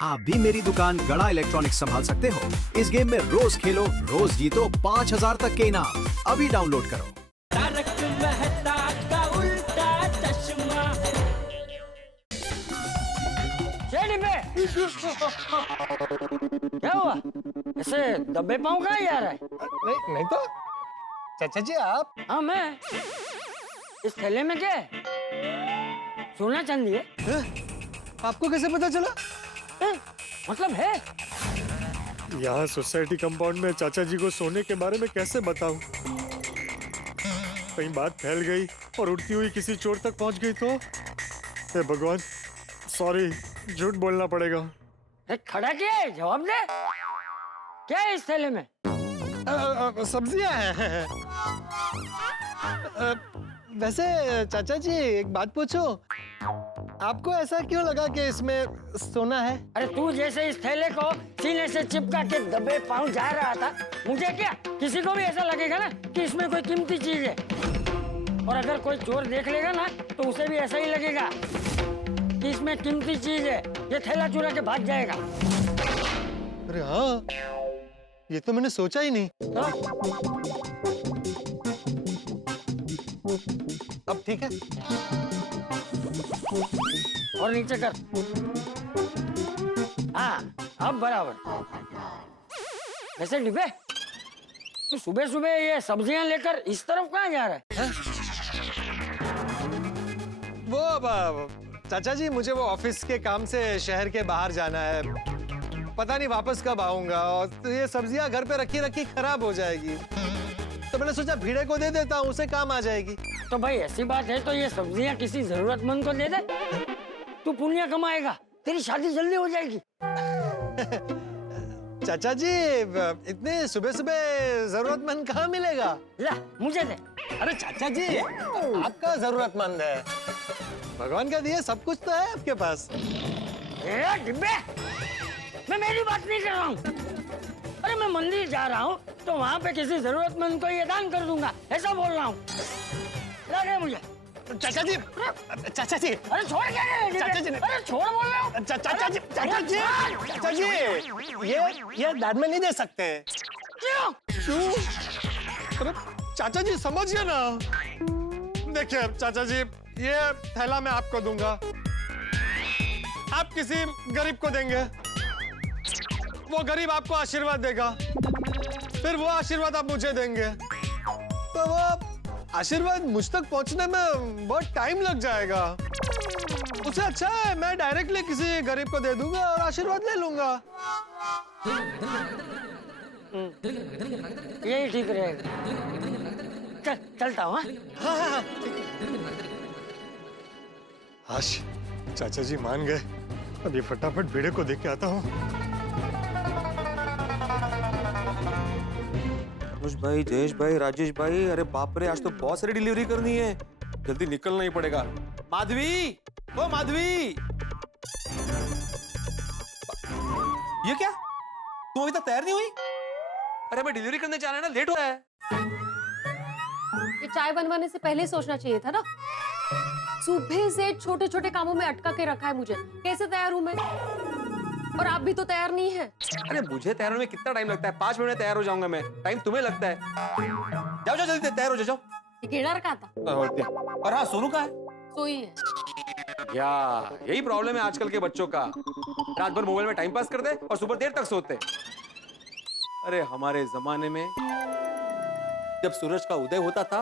आप भी मेरी दुकान गड़ा इलेक्ट्रॉनिक्स संभाल सकते हो। इस गेम में रोज खेलो, रोज जीतो 5000 तक के इनाम। अभी डाउनलोड करो। तारक मेहता का उल्टा चश्मा। क्या हुआ? ऐसे दबे पाँव कहाँ जा रहा है? नहीं नहीं तो चाचा जी आप। हाँ मैं। इस थैले में क्या है? सोना चांदी है? आपको कैसे पता चला? मतलब है? यहाँ सोसाइटी कंपाउंड में चाचा जी को सोने के बारे में कैसे बताऊं? कहीं बात फैल गई और उड़ती हुई किसी चोर तक पहुंच गई तो? हे भगवान, सॉरी, झूठ बोलना पड़ेगा। खड़ा क्या है? जवाब दे। क्या है इस थैले में? सब्जियां हैं। वैसे चाचा जी एक बात पूछूं, आपको ऐसा क्यों लगा कि इसमें सोना है? अरे तू जैसे इस थैले को सीने से चिपका के दबे पाँव जा रहा था, मुझे क्या, किसी को भी ऐसा लगेगा ना कि इसमें कोई कीमती चीज है। और अगर कोई चोर देख लेगा ना तो उसे भी ऐसा ही लगेगा कि इसमें कीमती चीज है, ये थैला चुरा के भाग जाएगा। अरे हाँ, ये तो मैंने सोचा ही नहीं। अब ठीक है। और नीचे कर। हाँ अब बराबर। वैसे डिबे, तू सुबह सुबह ये सब्जियां लेकर इस तरफ कहाँ जा रहा है? वो चाचा जी, मुझे वो ऑफिस के काम से शहर के बाहर जाना है। पता नहीं वापस कब आऊंगा और तो ये सब्जियां घर पे रखी रखी खराब हो जाएगी, तो मैंने सोचा भीड़े को दे देता हूँ, उसे काम आ जाएगी। तो भाई ऐसी बात है तो ये सब्जियां किसी जरूरतमंद को दे दे, तू पुण्य कमाएगा, तेरी शादी जल्दी हो जाएगी। चाचा जी इतने सुबह सुबह जरूरतमंद कहाँ मिलेगा? ला मुझे दे। अरे चाचा जी, आपका जरूरतमंद है, भगवान का दिया सब कुछ तो है आपके पास। ए डिब्बे, मैं मेरी बात नहीं कर रहा हूँ। अरे मैं मंदिर जा रहा हूँ तो वहाँ पे किसी जरूरतमंद को ये दान कर दूंगा, ऐसा बोल रहा हूँ। लगे मुझे। चाचा जी, चाचा जी, अरे छोड़ क्या है? चाचा जी, अरे छोड़ बोल रहा हूँ। चाचा जी, चाचा जी, चाचा जी, ये दान में नहीं दे सकते। क्यों? क्यों? अरे चाचा जी समझिए ना। देखिए चाचा जी, ये थैला मैं आपको दूंगा, आप किसी गरीब को देंगे, वो गरीब आपको आशीर्वाद देगा, फिर वो आशीर्वाद आप मुझे देंगे, तो वो आशीर्वाद मुझ तक पहुंचने में बहुत टाइम लग जाएगा। उससे अच्छा है मैं डायरेक्टली किसी गरीब को दे दूंगा और आशीर्वाद ले लूंगा। यही ठीक रहेगा। चलता हूँ। हाँ, आश, चाचा जी मान गए। अभी फटाफट भीड़े को देख के आता हूँ। अनुज भाई, जयेश भाई, राजेश भाई, अरे बाप रे, आज तो बहुत सारी डिलीवरी करनी है, जल्दी निकलना ही पड़ेगा। माधवी, ओ माधवी, ये क्या, तुम अभी तक तैयार नहीं हुई? अरे हमें डिलीवरी करने जाना है ना, लेट हो रहा है। ये चाय बनवाने से पहले सोचना चाहिए था ना। सुबह से छोटे छोटे कामों में अटका के रखा है मुझे, कैसे तैयार हूँ मैं? और आप भी तो तैयार नहीं है। अरे मुझे तैयार होने में कितना टाइम लगता है? 5 मिनट में तैयार हो जाऊंगा मैं, टाइम तुम्हें लगता है। जाओ जाओ जल्दी तैयार हो जाओ। ये गेड़ा रखा था। और हाँ, सोनू कहाँ है? सोई है। या यही प्रॉब्लम है आजकल के बच्चों का, रात भर मोबाइल में टाइम पास करते और सुबह देर तक सोते। अरे हमारे जमाने में जब सूरज का उदय होता था,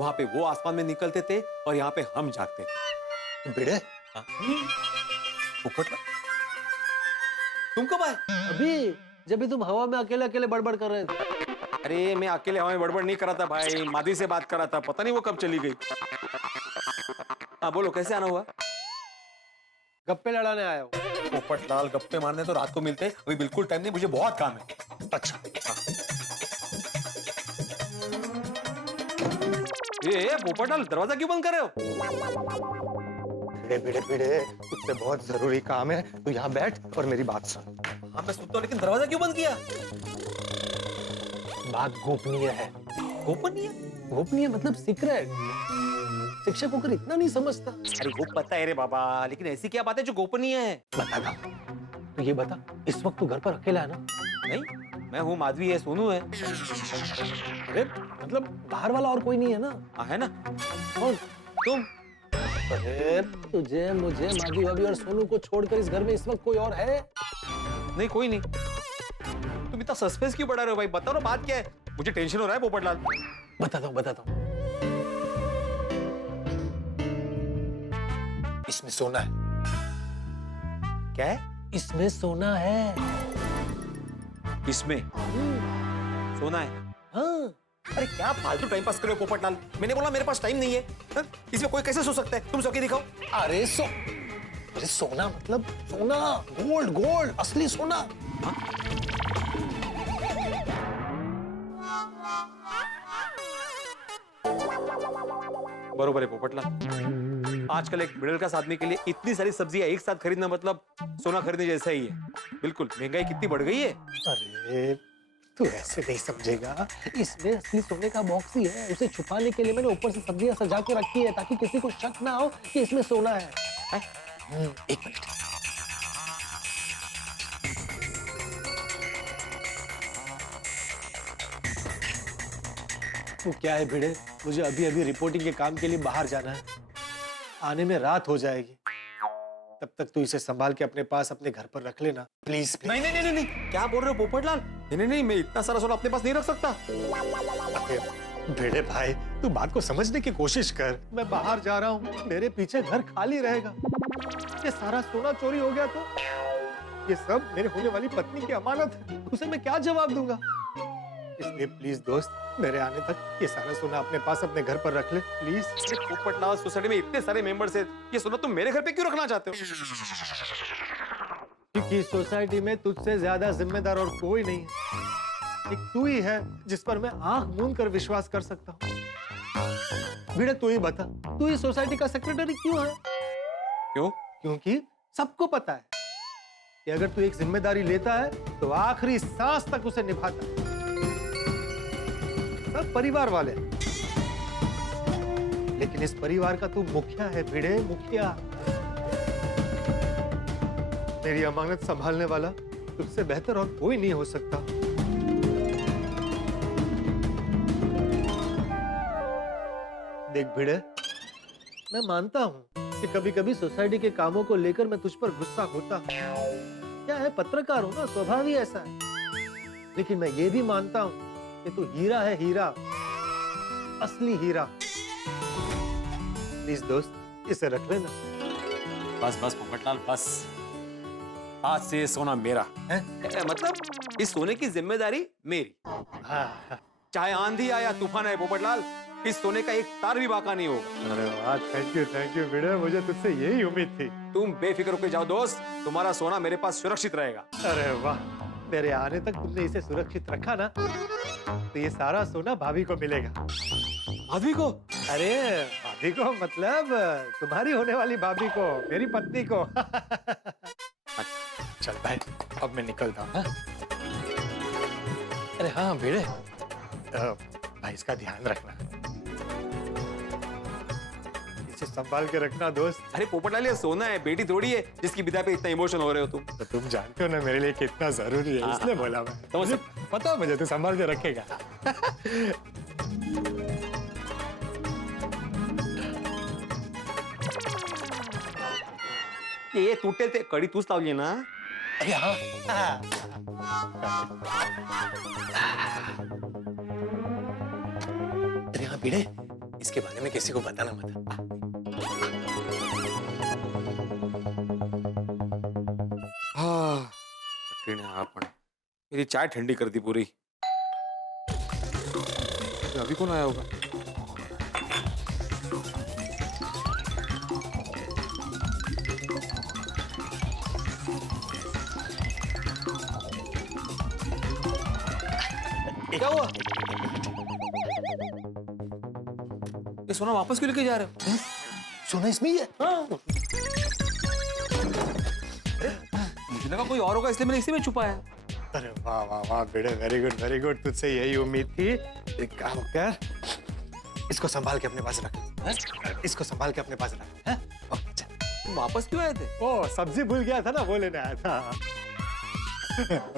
वहां पे वो आसमान में निकलते थे और यहाँ पे हम जागते थे। भीड़े, पोपट, तुम कब आए? अभी जब भी तुम हवा में अकेले अकेले बड़बड़ कर रहे थे। अरे मैं अकेले हवा में बड़बड़ नहीं करा था भाई, माधी से बात करा था, पता नहीं वो कब चली गई। हाँ बोलो, कैसे आना हुआ? गप्पे लड़ाने आया हो? पोपट लाल, गप्पे मारने तो रात को मिलते हैं, अभी बिल्कुल टाइम नहीं, मुझे बहुत काम है। अच्छा। ये पोपट लाल, दरवाजा क्यों बंद कर रहे हो? भीड़े भीड़े भीड़े, तुझसे बहुत जरूरी काम है, तू यहाँ बैठ और मेरी बात सुन। हाँ मैं सुनता हूँ, लेकिन दरवाजा क्यों बंद किया? बात गोपनीय है। गोपनीय? गोपनीय मतलब सीक्रेट। शिक्षक होकर इतना नहीं समझता। अरे वो पता है रे बाबा, लेकिन ऐसी क्या बात है जो गोपनीय है? बता ना, तो ये बता, इस वक्त तू घर पर अकेला है ना? नहीं, मैं हूँ, माधवी है, सोनू है। अरे मतलब बाहर वाला और कोई नहीं है ना? हाँ है ना। कौन? तुम। अरे तुझे, मुझे, माधवी भाभी और सोनू को छोड़कर इस घर में इस वक्त कोई और है? नहीं, कोई नहीं। तुम इतना सस्पेंस क्यों बढ़ा रहे हो भाई? बताओ ना, बात क्या है? मुझे टेंशन हो रहा है पोपटलाल। बताता हूँ। इसमें सोना है। क्या है? इसमें सोना है। इसमें सोना है? हाँ। अरे क्या फालतू टाइम पास कर रहे हो पोपटलाल? मैंने बोला मेरे पास टाइम नहीं है। हाँ? इसमें कोई कैसे सो सकता है? तुम सो के दिखाओ। अरे सोना मतलब सोना, गोल्ड, असली सोना। हाँ? बरोबर है पोपटलाल। आजकल एक मिडिल क्लास आदमी के लिए इतनी सारी सब्जियां एक साथ खरीदना मतलब सोना खरीदने जैसा ही है। बिल्कुल, महंगाई कितनी बढ़ गई है। अरे तू ऐसे नहीं समझेगा, इसमें असली सोने का बॉक्स ही है। उसे छुपाने के लिए मैंने ऊपर से सब्जियां सजा के रखी है ताकि किसी को शक ना हो कि इसमें सोना है। एक मिनट। वो क्या है भिड़े, मुझे अभी अभी रिपोर्टिंग के काम के लिए बाहर जाना है। आने में रात हो जाएगी। तब तक तू इसे संभाल के अपने पास अपने घर पर रख लेना प्लीज। नहीं, क्या बोल रहे हो पोपटलाल? नहीं, मैं इतना सारा सोना अपने पास नहीं रख सकता। भिड़े भाई, तू बात को समझने की कोशिश कर। मैं बाहर जा रहा हूँ, मेरे पीछे घर खाली रहेगा। ये सारा सोना चोरी हो गया तो ये सब मेरे होने वाली पत्नी की अमानत है। उसे मैं क्या जवाब दूंगा? इसलिए प्लीज दोस्त, मेरे आने तक ये सारा सोना अपने पास अपने घर पर रख ले प्लीज। पोपटलाल, सोसाइटी में इतने सारे मेंबर्स हैं, ये सोना तुम मेरे घर पे क्यों रखना चाहते हो? क्योंकि सोसाइटी में तुझसे ज्यादा जिम्मेदार और कोई नहीं है। एक तू ही है जिस पर मैं आंख मूंद कर विश्वास कर सकता हूँ। भिड़े तू ही बता, तू ही सोसाइटी का सेक्रेटरी क्यों है? क्यों? क्योंकि सबको पता है कि अगर तू एक जिम्मेदारी लेता है तो आखिरी सांस तक उसे निभाता है। सब परिवार वाले, लेकिन इस परिवार का तू मुखिया है भिड़े, मुखिया। मेरी अमानत संभालने वाला तुझसे बेहतर और कोई नहीं हो सकता। देख भिड़े, मैं मानता हूं कि कभी-कभी सोसाइटी के कामों को लेकर मैं तुझ पर गुस्सा होता हूं। क्या है, पत्रकार हूं ना, स्वभाव ही ऐसा है। लेकिन मैं ये भी मानता हूं कि तू हीरा है, हीरा, असली हीरा। प्लीज दोस्त, इसे रख लेना। बस पोपटलाल, बस। आज से सोना मेरा है। मतलब इस सोने की जिम्मेदारी मेरी। हाँ। चाहे आंधी आया तूफान आए पोपटलाल, इस सोने का एक तार भी बाका नहीं होगा। अरे वाह, थैंक यू भिड़े, मुझे तुझसे यही उम्मीद थी। तुम बेफिक्र होकर जाओ दोस्त, तुम्हारा सोना मेरे पास सुरक्षित रहेगा। अरे वाह, मेरे आने तक तुमने इसे सुरक्षित रखा ना, तो ये सारा सोना भाभी को मिलेगा। भाभी को? अरे भाभी को मतलब तुम्हारी होने वाली भाभी को, मेरी पत्नी को। चल भाई, अब मैं निकलता हूँ। अरे हाँ भिड़े, भाई इसका ध्यान रखना, इसे संभाल के रखना दोस्त। अरे पोपटलाल, ये सोना है, बेटी थोड़ी है जिसकी विदा पे इतना इमोशन हो रहे हो तुम। तो तुम जानते हो ना मेरे लिए कितना जरूरी है, इसलिए बोला मैं। तो मुझे पता है, मुझे तू संभाल के रखेगा। ये टूटे थे, कड़ी तूच लावली ना? अरे हाँ। अरे हाँ भिड़े, इसके बारे में किसी को बताना मत। हाँ, मेरी चाय ठंडी कर दी पूरी। अभी कौन आया होगा? क्या हुआ? ये सोना वापस क्यों लेके जा रहे हो? सोना इसमें ही है। मुझे लगा कोई और होगा, इसलिए मैंने इसी में छुपाया। अरे वाह वाह वाह बेटे, वेरी गुड, तुझसे यही उम्मीद थी। एक काम कर, इसको संभाल के अपने पास रख। इसको संभाल के अपने पास रख। हैं? ओके, चल। तुम वापस क्यों आए थे? ओ सब्जी भूल गया था ना, वो लेने आया था।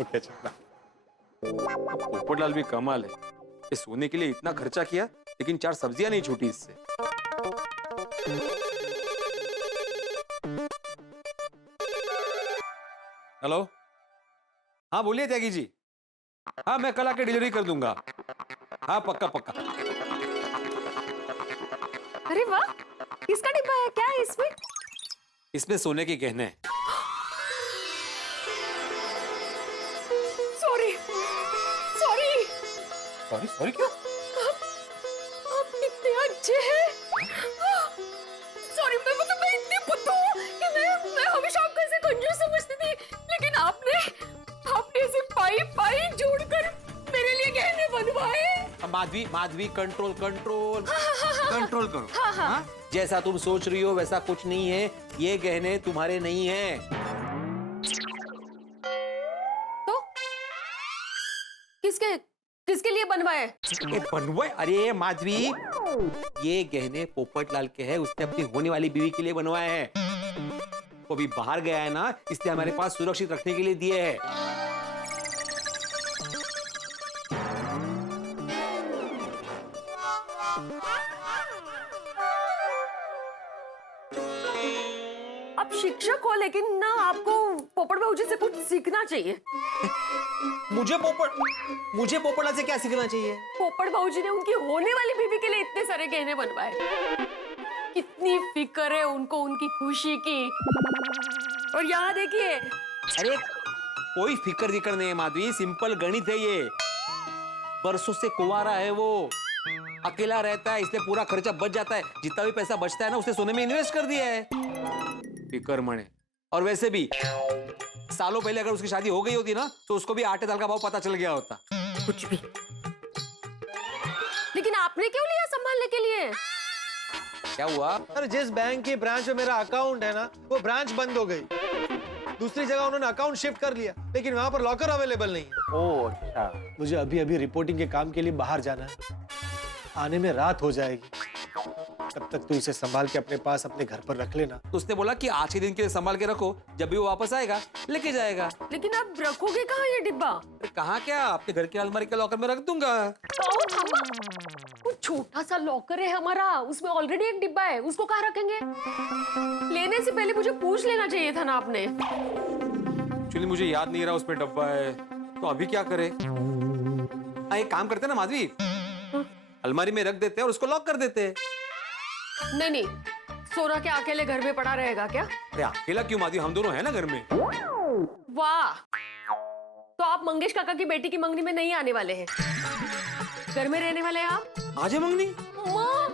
ओके चल। पोपटलाल भी कमाल है, ये सोने के लिए इतना खर्चा किया लेकिन 4 सब्जियां नहीं छूटी इससे। हेलो, हाँ बोलिए त्यागी जी। हाँ मैं कल आके डिलीवरी कर दूंगा। हाँ पक्का पक्का। अरे वाह, किसका डिब्बा है? क्या है इसमें? इसमें सोने के गहने हैं। सॉरी सॉरी, सॉरी सॉरी क्यों? आप इतने अच्छे हैं। सॉरी, मैं इतनी बुद्धू हूँ कि मैं हमेशा आपको ऐसे कंजूस समझती थी, लेकिन आपने ऐसे पाई जोड़कर मेरे लिए गहने बनवाए। Madhavi Madhavi control control control करो। हाँ? जैसा तुम सोच रही हो वैसा कुछ नहीं है, ये गहने तुम्हारे नहीं हैं। तो किसके लिए बनवाए? ये बनवाए? अरे माधवी, ये गहने पोपटलाल के हैं, उसने अपनी होने वाली बीवी के लिए बनवाए हैं। वो भी बाहर गया है ना, इसलिए हमारे पास सुरक्षित रखने के लिए दिए हैं। आप शिक्षक हो, लेकिन ना आपको पोपट बाबूजी से कुछ सीखना चाहिए। मुझे पोपटलाल से क्या सीखना चाहिए? पोपट बाबूजी ने उनकी होने वाली बीवी के लिए इतने सारे गहने बनवाए। कितनी फिक्र है उनको उनकी खुशी की। और यहाँ देखिए। अरे कोई फिक्र दिक्र नहीं है माधवी, सिंपल गणित है ये। बरसों से कुंवारा है वो, अकेला रहता है, इसलिए पूरा खर्चा बच जाता है। जितना भी पैसा बचता है ना, उसने सोने में इन्वेस्ट कर दिया है। फिक्र मणे। और वैसे भी सालों पहले अगर उसकी शादी हो गई होती ना, तो उसको भी आटे दाल का भाव पता चल गया होता। कुछ भी। लेकिन आपने क्यों लिया संभालने के लिए? क्या हुआ? अरे जिस बैंक की ब्रांच में मेरा अकाउंट है ना, वो ब्रांच बंद हो गई। दूसरी जगह उन्होंने अकाउंट शिफ्ट कर लिया, लेकिन वहां पर लॉकर अवेलेबल नहीं है। ओह अच्छा। मुझे अभी रिपोर्टिंग के काम के लिए बाहर जाना है। आने में रात हो जाएगी। तब तक तू इसे संभाल के अपने पास अपने घर पर रख लेना। तो उसने बोला कि आज के दिन के लिए संभाल के रखो, जब भी वो वापस आएगा लेके जाएगा। लेकिन आप रखोगे कहाँ ये डिब्बा? अरे कहाँ क्या, अपने घर की अलमारी के लॉकर में रख दूंगा। वो छोटा सा लॉकर है हमारा, उसमें ऑलरेडी एक डिब्बा है, उसको कहाँ रखेंगे? लेने से पहले मुझे पूछ लेना चाहिए था ना आपने। एक्चुअली मुझे याद नहीं रहा उसमें डब्बा है, तो अभी क्या करे? एक काम करते ना माधवी, अलमारी में रख देते हैं और उसको लॉक कर देते हैं। नहीं, सोना के अकेले घर में पड़ा रहेगा क्या? अरे अकेला क्यों माधवी, हम दोनों हैं ना घर में। वाह, तो आप मंगेश काका की बेटी की मंगनी में नहीं आने वाले हैं, घर में रहने वाले हैं आप? आज है मंगनी? माँ,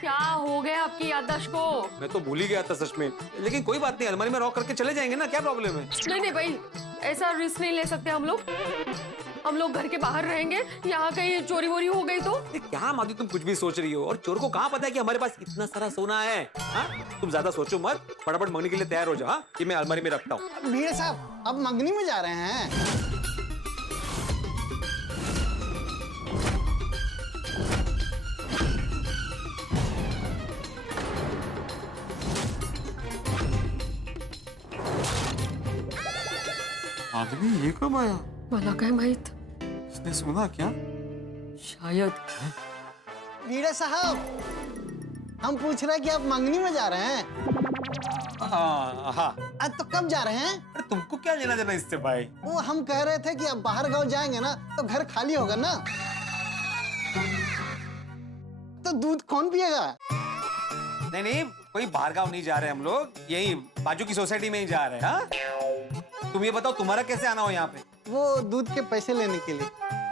क्या हो गया आपकी याददाश्त को? मैं तो भूल ही गया था सच में, लेकिन कोई बात नहीं, अलमारी में लॉक करके चले जाएंगे ना, क्या प्रॉब्लम है? नहीं भाई, ऐसा रिस्क नहीं ले सकते हम लोग घर के बाहर रहेंगे, यहाँ कहीं चोरी वोरी हो गई तो? क्या माधवी तुम कुछ भी सोच रही हो, और चोर को कहाँ पता है कि हमारे पास इतना सारा सोना है? तुम ज्यादा सोचो मत, फटाफट मंगनी के लिए तैयार हो जाओ। कि मैं अलमारी में रखता हूँ। भीड़ साहब, अब मंगनी में जा रहे हैं? आदमी ये कब आया? मला काय माहित, इसने सुना क्या? शायद। भीड़ साहब, हम पूछ रहे हैं कि आप मंगनी में जा रहे हैं? हाँ। आज तो कब जा रहे हैं? अरे तुमको क्या लेना देना इससे भाई? वो हम कह रहे थे कि अब बाहर गांव जाएंगे ना, तो घर खाली होगा ना, तो दूध कौन पिएगा? नहीं, कोई बाहर गाँव नहीं जा रहे हम लोग, यही बाजू की सोसाइटी में ही जा रहे हैं। हाँ? तुम ये बताओ तुम्हारा कैसे आना हो यहाँ पे? वो दूध के पैसे लेने के लिए।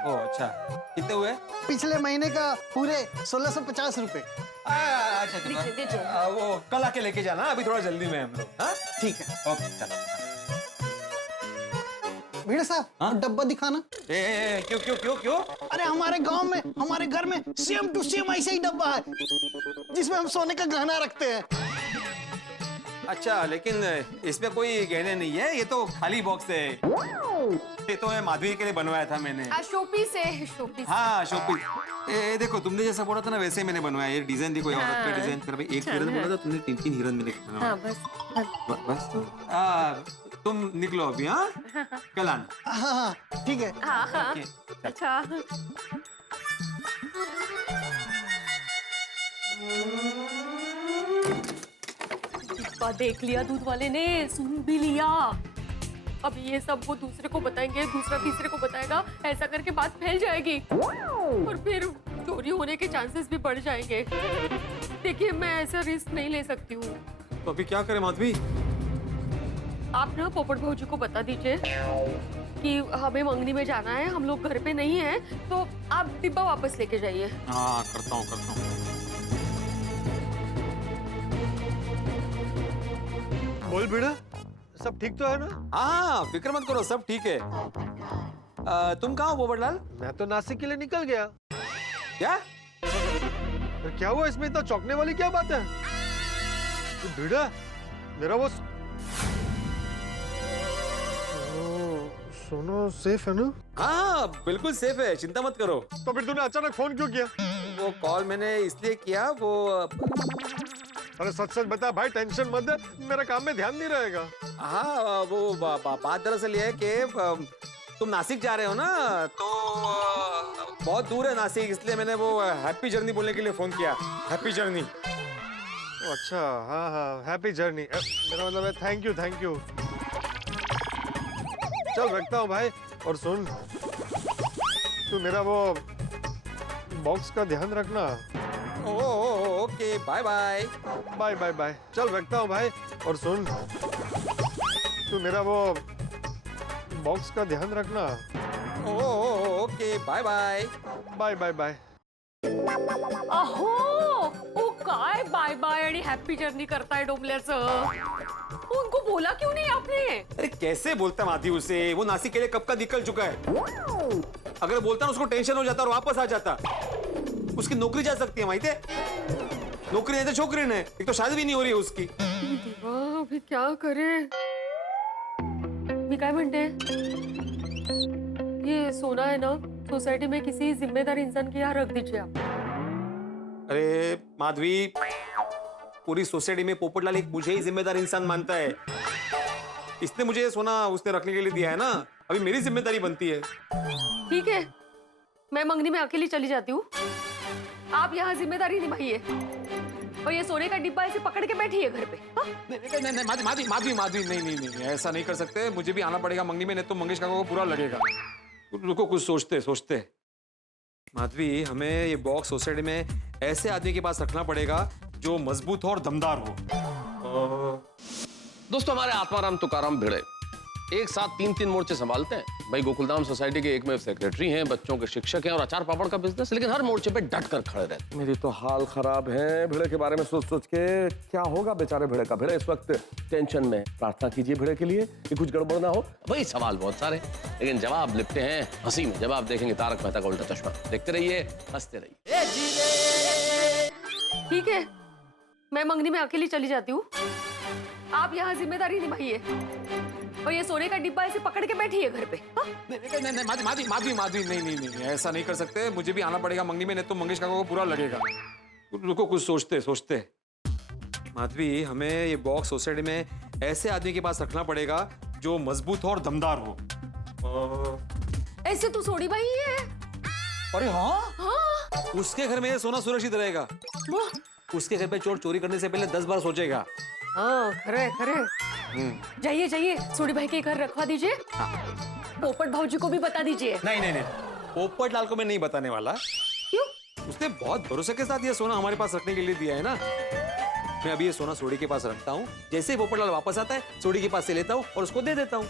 ओह अच्छा, कितने हुए? पिछले महीने का पूरे 1650 रुपए। अच्छा, वो कल आके लेके जाना, अभी थोड़ा जल्दी में हम लोग। हाँ ठीक है। ओके चलो। भीड़ साहब, डब्बा दिखाना। क्यों? अरे हमारे गांव में, हमारे घर में सेम टू सेम ऐसा ही डब्बा है, जिसमें हम सोने का गहना रखते हैं। अच्छा, लेकिन इसमें कोई गहने नहीं है, ये तो खाली बॉक्स है। ये तो है माधवी के लिए बनवाया था मैंने। शोपीस है, शोपीस। हाँ, शोपीस। ये देखो, तुमने जैसा बोला था ना वैसे ही मैंने बनवाया। ये डिजाइन देखो, औरत का डिजाइन कर भाई। एक हिरन बोला था तुमने, 3 हिरन मैंने बनवाया। हाँ, बस बस तुम निकलो अभी। हाँ, कल आना। हाँ ठीक है। हाँ हाँ। अच्छा, डिब्बा देख लिया दूध वाले ने, सुन भी लिया। अब ये सब वो दूसरे को बताएंगे, दूसरा तीसरे को बताएगा, ऐसा करके बात फैल जाएगी और फिर चोरी होने के चांसेस भी बढ़ जाएंगे। देखिए, मैं ऐसा रिस्क नहीं ले सकती हूँ। तो अभी क्या करें माधवी? आप ना पोपट भौजी को बता दीजिए कि हमें मंगनी में जाना है, हम लोग घर पे नहीं हैं, तो आप डिब्बा वापस लेके जाइए। हाँ, करता हूँ। बोल बेटा, सब ठीक तो है ना? हाँ, फिक्र मत करो, सब ठीक है। तुम कहाँ हो पोपटलाल? मैं तो नासिक के लिए निकल गया। क्या? फिर क्या हुआ इसमें? इतना चौंकने वाली क्या बात है? तो बेटा, मेरा वो सोनो सेफ है ना? हाँ, बिल्कुल सेफ है, चिंता मत करो। तो फिर तूने अचानक फोन क्यों किया? वो कॉल मैंने इसलिए किया, वो अरे सच सच बता भाई, टेंशन मत दे, मेरा काम में ध्यान नहीं रहेगा। हाँ, वो बात दरअसल ये है कि तुम नासिक जा रहे हो ना, तो बहुत दूर है नासिक, इसलिए मैंने वो हैप्पी जर्नी बोलने के लिए फोन किया। Happy journey. अच्छा, हाँ, हैप्पी जर्नी। मेरा मतलब है थैंक यू। चल रखता हूँ भाई। और सुन, तू मेरा वो बॉक्स का ध्यान रखना। Okay, bye bye. चल रखता हूँ भाई। और सुन, तू मेरा वो बॉक्स का ध्यान रखना। Okay, bye. अहो, ओ काय बाय बाय आणि हॅपी जर्नी करताय डोंबल्याचं? उनको बोला क्यों नहीं आपने? अरे कैसे बोलता माधवी उसे? वो नासिक के लिए कब का निकल चुका है। अगर बोलता ना उसको टेंशन हो जाता और वापस आ जाता। उसकी नौकरी जा सकती है, माहिती है? नौकरी नहीं तो छोकरी ने, एक तो शादी भी नहीं हो रही है उसकी। अभी क्या करे? मी काय म्हणते, ये सोना है ना, सोसाइटी में किसी जिम्मेदार इंसान के यहाँ रख दीजिए आप। अरे माधवी, पूरी सोसाइटी में पोपटलाल एक मुझे ही जिम्मेदार इंसान मानता है। इसने मुझे सोना उसने रखने के लिए दिया है ना, अभी मेरी जिम्मेदारी बनती है। ठीक है, मैं मंगनी में अकेली चली जाती हूँ, आप यहाँ जिम्मेदारी निभाइए और ये सोने का डिब्बा ऐसे पकड़ के बैठिए घर पे। नहीं, माधवी, नहीं, ऐसा नहीं कर सकते। मुझे भी आना पड़ेगा मंगनी में, नहीं तो मंगेश काका को बुरा लगेगा। रुको, कुछ सोचते। माधवी, हमें ये बॉक्स सोसाइटी में ऐसे आदमी के पास रखना पड़ेगा जो मजबूत हो और दमदार हो। दोस्तों, हमारे आत्माराम तुकाराम भिड़े एक साथ 3 मोर्चे संभालते हैं। भाई गोकुलधाम सोसाइटी के एकमेव सेक्रेटरी हैं, बच्चों के शिक्षक हैं और अचार पापड़ का बिजनेस, लेकिन हर मोर्चे पे डट कर खड़े रहते हैं। मेरी तो हाल खराब है भिड़े के बारे में सोच के। क्या होगा बेचारे भिड़े का? भिड़े इस वक्त टेंशन में। प्रार्थना कीजिए भिड़े के लिए कि कुछ गड़बड़ ना हो। भाई सवाल बहुत सारे, लेकिन जवाब लिपटे हैं हंसी में। जवाब देखेंगे तारक मेहता का उल्टा चश्मा। देखते रहिए, हंसते रहिए। ठीक है, मैं मंगनी में अकेली चली जाती हूँ, आप यहाँ जिम्मेदारी निभाइए और ये सोने का डिब्बा ऐसे पकड़ के बैठिए घर पे। नहीं, माधवी, ऐसा नहीं कर सकते। मुझे भी आना पड़ेगा मंगनी में, नहीं तो मंगेश काका को बुरा लगेगा। रुको, कुछ सोचते। माधवी, हमें ये बॉक्स सोसाइटी में ऐसे आदमी के पास रखना पड़ेगा जो मजबूत हो और दमदार हो। ऐसे तो सोनी भाई ही है। अरे हाँ, हाँ, उसके घर में ये सोना सुरक्षित रहेगा। उसके घर पे चोर चोरी करने से पहले 10 बार सोचेगा। हाँ, खरे। जाइए, सोनी भाई के घर रखवा दीजिए। पोपट भाऊजी को भी बता दीजिए। नहीं, पोपट लाल को मैं नहीं बताने वाला। क्यों? उसने बहुत भरोसे के साथ ये सोना हमारे पास रखने के लिए दिया है ना। मैं अभी ये सोना सोडी के पास रखता हूँ, जैसे ही पोपट लाल वापस आता है सोडी के पास से लेता हूँ और उसको दे देता हूँ।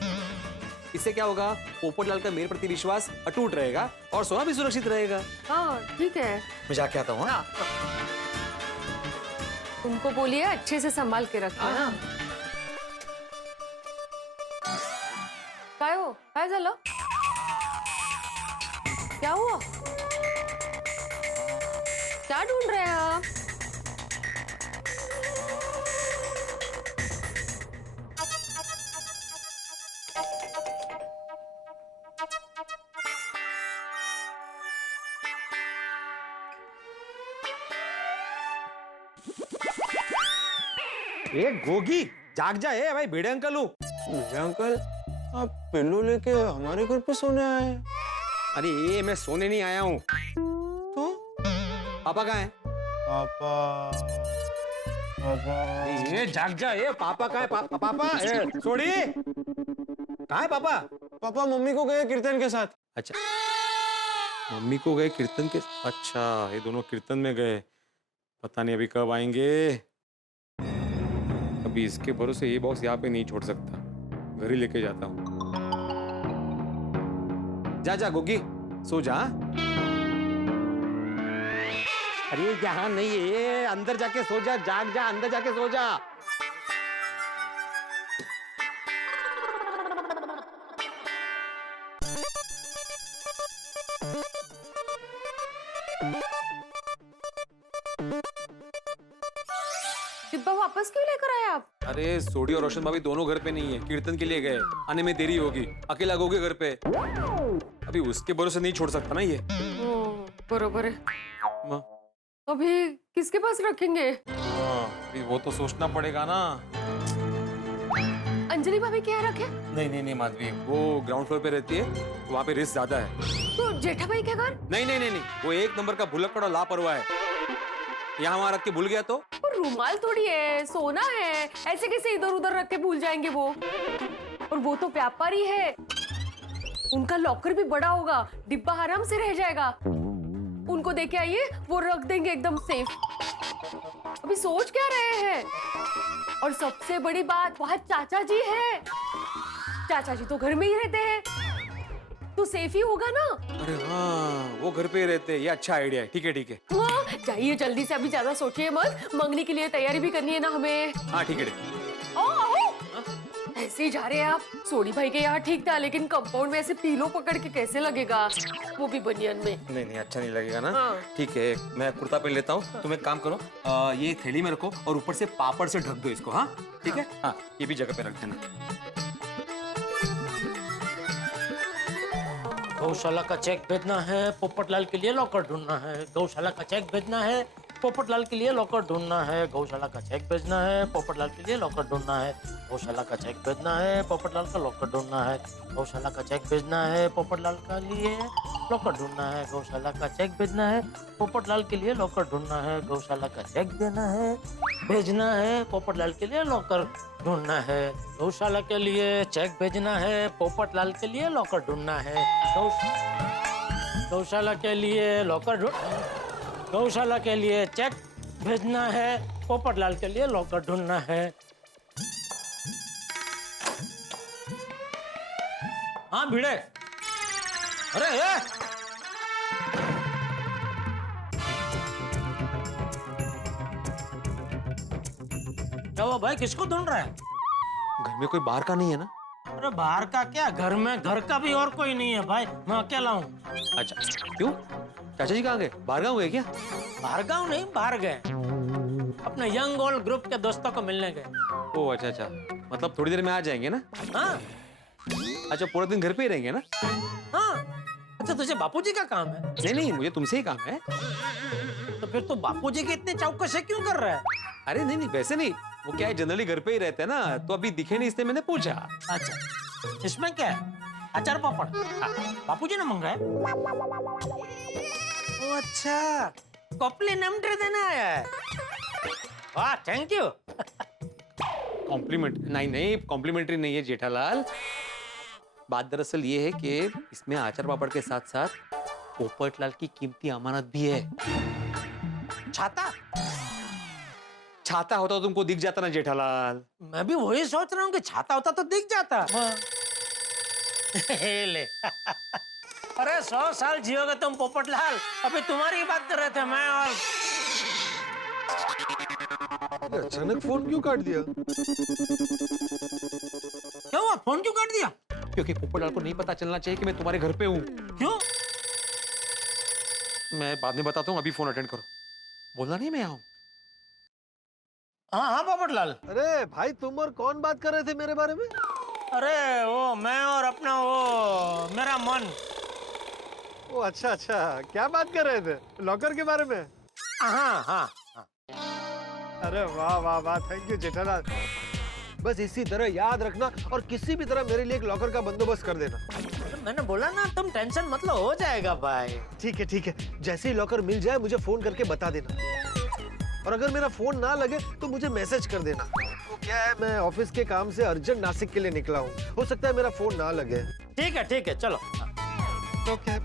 इससे क्या होगा, पोपट लाल का मेरे प्रति विश्वास अटूट रहेगा और सोना भी सुरक्षित रहेगा। हाँ, ठीक है, मैं जाके आता हूँ। हाँ। उनको बोलिए अच्छे से संभाल के रखना। हाँ। काय झालं? क्या हुआ? क्या ढूंढ रहे हैं आप? ए गोगी जाग जा ए भाई भिड़े अंकल हूँ। भिड़े अंकल आप पिल्लू लेके हमारे घर पे सोने आए हैं? अरे ये मैं सोने नहीं आया हूँ। तो पापा कहाँ है? पापा ये जाग जा ए पापा कहाँ है? पापा ए सोड़ी कहाँ है पापा? पापा मम्मी को गए कीर्तन के साथ। अच्छा मम्मी को गए कीर्तन के। अच्छा ये दोनों कीर्तन में गए, पता नहीं अभी कब आएंगे। अभी इसके भरोसे ये बॉक्स यहाँ पे नहीं छोड़ सकता, घर ही लेके जाता हूँ। जा जा गोगी सो जा। अरे यहाँ नहीं है ये, अंदर जाके सो जा, जाग जा, अंदर जाके सो जा। डिब्बा वापस क्यों लेकर आए आप? अरे सोडी और रोशन भाभी दोनों घर पे नहीं है, कीर्तन के लिए गए, आने में देरी होगी, अकेला गोगे घर पे, अभी उसके भरोसे नहीं छोड़ सकता ना ये। बरोबर है। माँ अभी किसके पास रखेंगे? अभी वो तो सोचना पड़ेगा ना। अंजलि भाभी क्या रखे? नहीं माधवी, वो ग्राउंड फ्लोर पे रहती है, वहाँ पे रिस्क ज्यादा है। तो जेठा भाई क्या घर? नहीं, वो एक नंबर का भुलक्कड़ और लापरवाह है। यहाँ वहाँ रख के भूल गया तो? रुमाल थोड़ी है, सोना है, ऐसे कैसे इधर उधर रख के भूल जाएंगे वो? और वो तो व्यापारी है, उनका लॉकर भी बड़ा होगा, डिब्बा आराम से रह जाएगा। उनको देके आइए, वो रख देंगे एकदम सेफ। अभी सोच क्या रहे हैं? और सबसे बड़ी बात, वहाँ चाचा जी है, चाचा जी तो घर में ही रहते हैं, तो सेफ ही होगा ना। अरे हाँ वो घर पे ही रहते हैं, ये अच्छा आइडिया है। ठीक है हाँ, जाइए जल्दी से, अभी ज्यादा सोचिए मत, मंगनी के लिए तैयारी भी करनी है ना हमें। हाँ ठीक है। ऐसे ही जा रहे हैं आप? सोडी भाई के यहाँ ठीक था, लेकिन कंपाउंड में ऐसे पीलो पकड़ के कैसे लगेगा, वो भी बनियान में? नहीं अच्छा नहीं लगेगा ना। हाँ। ठीक है मैं कुर्ता पहन लेता हूँ, तुम एक काम करो, ये थैली में रखो और ऊपर से पापड़ से ढक दो इसको। हाँ ठीक है। हाँ ये भी जगह पे रख देना। गौशाला का चेक भेजना है, पोपटलाल के लिए लॉकर ढूंढना है। गौशाला का चेक भेजना है, पोपटलाल के लिए लॉकर ढूंढना है। गौशाला का चेक भेजना है, पोपटलाल के लिए लॉकर ढूंढना है। गौशाला का चेक भेजना है, पोपटलाल का लॉकर ढूंढना है। गौशाला का चेक भेजना है, पोपटलाल का लिए लॉकर ढूंढना है। गौशाला का चेक भेजना है, पोपटलाल के लिए लॉकर ढूंढना है। गौशाला का चेक देना है, भेजना है, पोपटलाल के लिए लॉकर ढूंढना है। गौशाला के लिए चेक भेजना है, पोपटलाल के लिए लॉकर ढूंढना है। गौशाला के लिए लॉकर गौशाला के लिए चेक भेजना है, पोपटलाल के लिए लॉकर ढूंढना है। हाँ भिड़े, अरे ये क्या हुआ भाई, किसको ढूंढ रहा है? घर में कोई बाहर का नहीं है ना? अरे बाहर का क्या, घर में घर का भी और कोई नहीं है भाई, मैं अकेला हूँ। अच्छा क्यों, चाचा जी कहाँ गए? बाहर गाँव गए क्या? बाहर गाँव नहीं, बाहर गए अपने यंग ओल्ड ग्रुप के दोस्तों को मिलने गए। ओह अच्छा, मतलब थोड़ी देर में आ जाएंगे ना? हाँ अच्छा पूरा दिन घर पे ही रहेंगे ना? हाँ। अच्छा तुझे बापूजी का काम है? नहीं मुझे तुमसे ही काम है। तो फिर तू बापूजी के इतने चौकसे क्यों कर रहा है? अरे नहीं वैसे नहीं, वो क्या है जनरली घर पे ही रहते हैं ना, तो अभी दिखे नहीं इसलिए मैंने पूछा। अच्छा इसमें क्या है, अचार पापड़? बापूजी ने मंगाया? ओ अच्छा, कॉम्प्लीमेंट्री देना आया है। वाह थैंक यू। कॉम्प्लीमेंट नहीं कॉम्प्लीमेंट्री नहीं है जेठालाल, बात दरअसल ये है कि इसमें आचार पापड़ के साथ साथ पोपटलाल की कीमती अमानत भी है। छाता होता तो तुमको दिख जाता ना जेठालाल। मैं भी वही सोच रहा हूँ कि छाता होता तो दिख जाता। ले अरे 100 साल जियोगे तुम पोपटलाल, अभी तुम्हारी ही बात कर रहे थे मैं और अचानक फोन क्यों काट दिया? क्या हुआ, फोन क्यों काट दिया? क्योंकि पोपटलाल को नहीं पता चलना चाहिए कि मैं तुम्हारे घर पे हूँ। क्यों? मैं बाद में बताता हूँ, अभी फोन अटेंड करो। बोलना नहीं मैं यहाँ हूँ। हाँ पोपटलाल। अरे भाई तुम और कौन बात कर रहे थे मेरे बारे में? अरे वो मैं और अपना वो मेरा मन। ओ अच्छा, क्या बात कर रहे थे? लॉकर के बारे में? हाँ। अरे वाह वाह वाह, थैंक यू जेठालाल। बस इसी तरह याद रखना और किसी भी तरह मेरे लिए एक लॉकर का बंदोबस्त कर देना। मैंने बोला ना तुम टेंशन मत लो, हो जाएगा भाई। ठीक है ठीक है, जैसे ही लॉकर मिल जाए मुझे फोन करके बता देना, और अगर मेरा फोन ना लगे तो मुझे मैसेज कर देना। तो क्या है, मैं ऑफिस के काम से अर्जेंट नासिक के लिए निकला हूँ, हो सकता है मेरा फोन ना लगे। ठीक है चलो। Okay.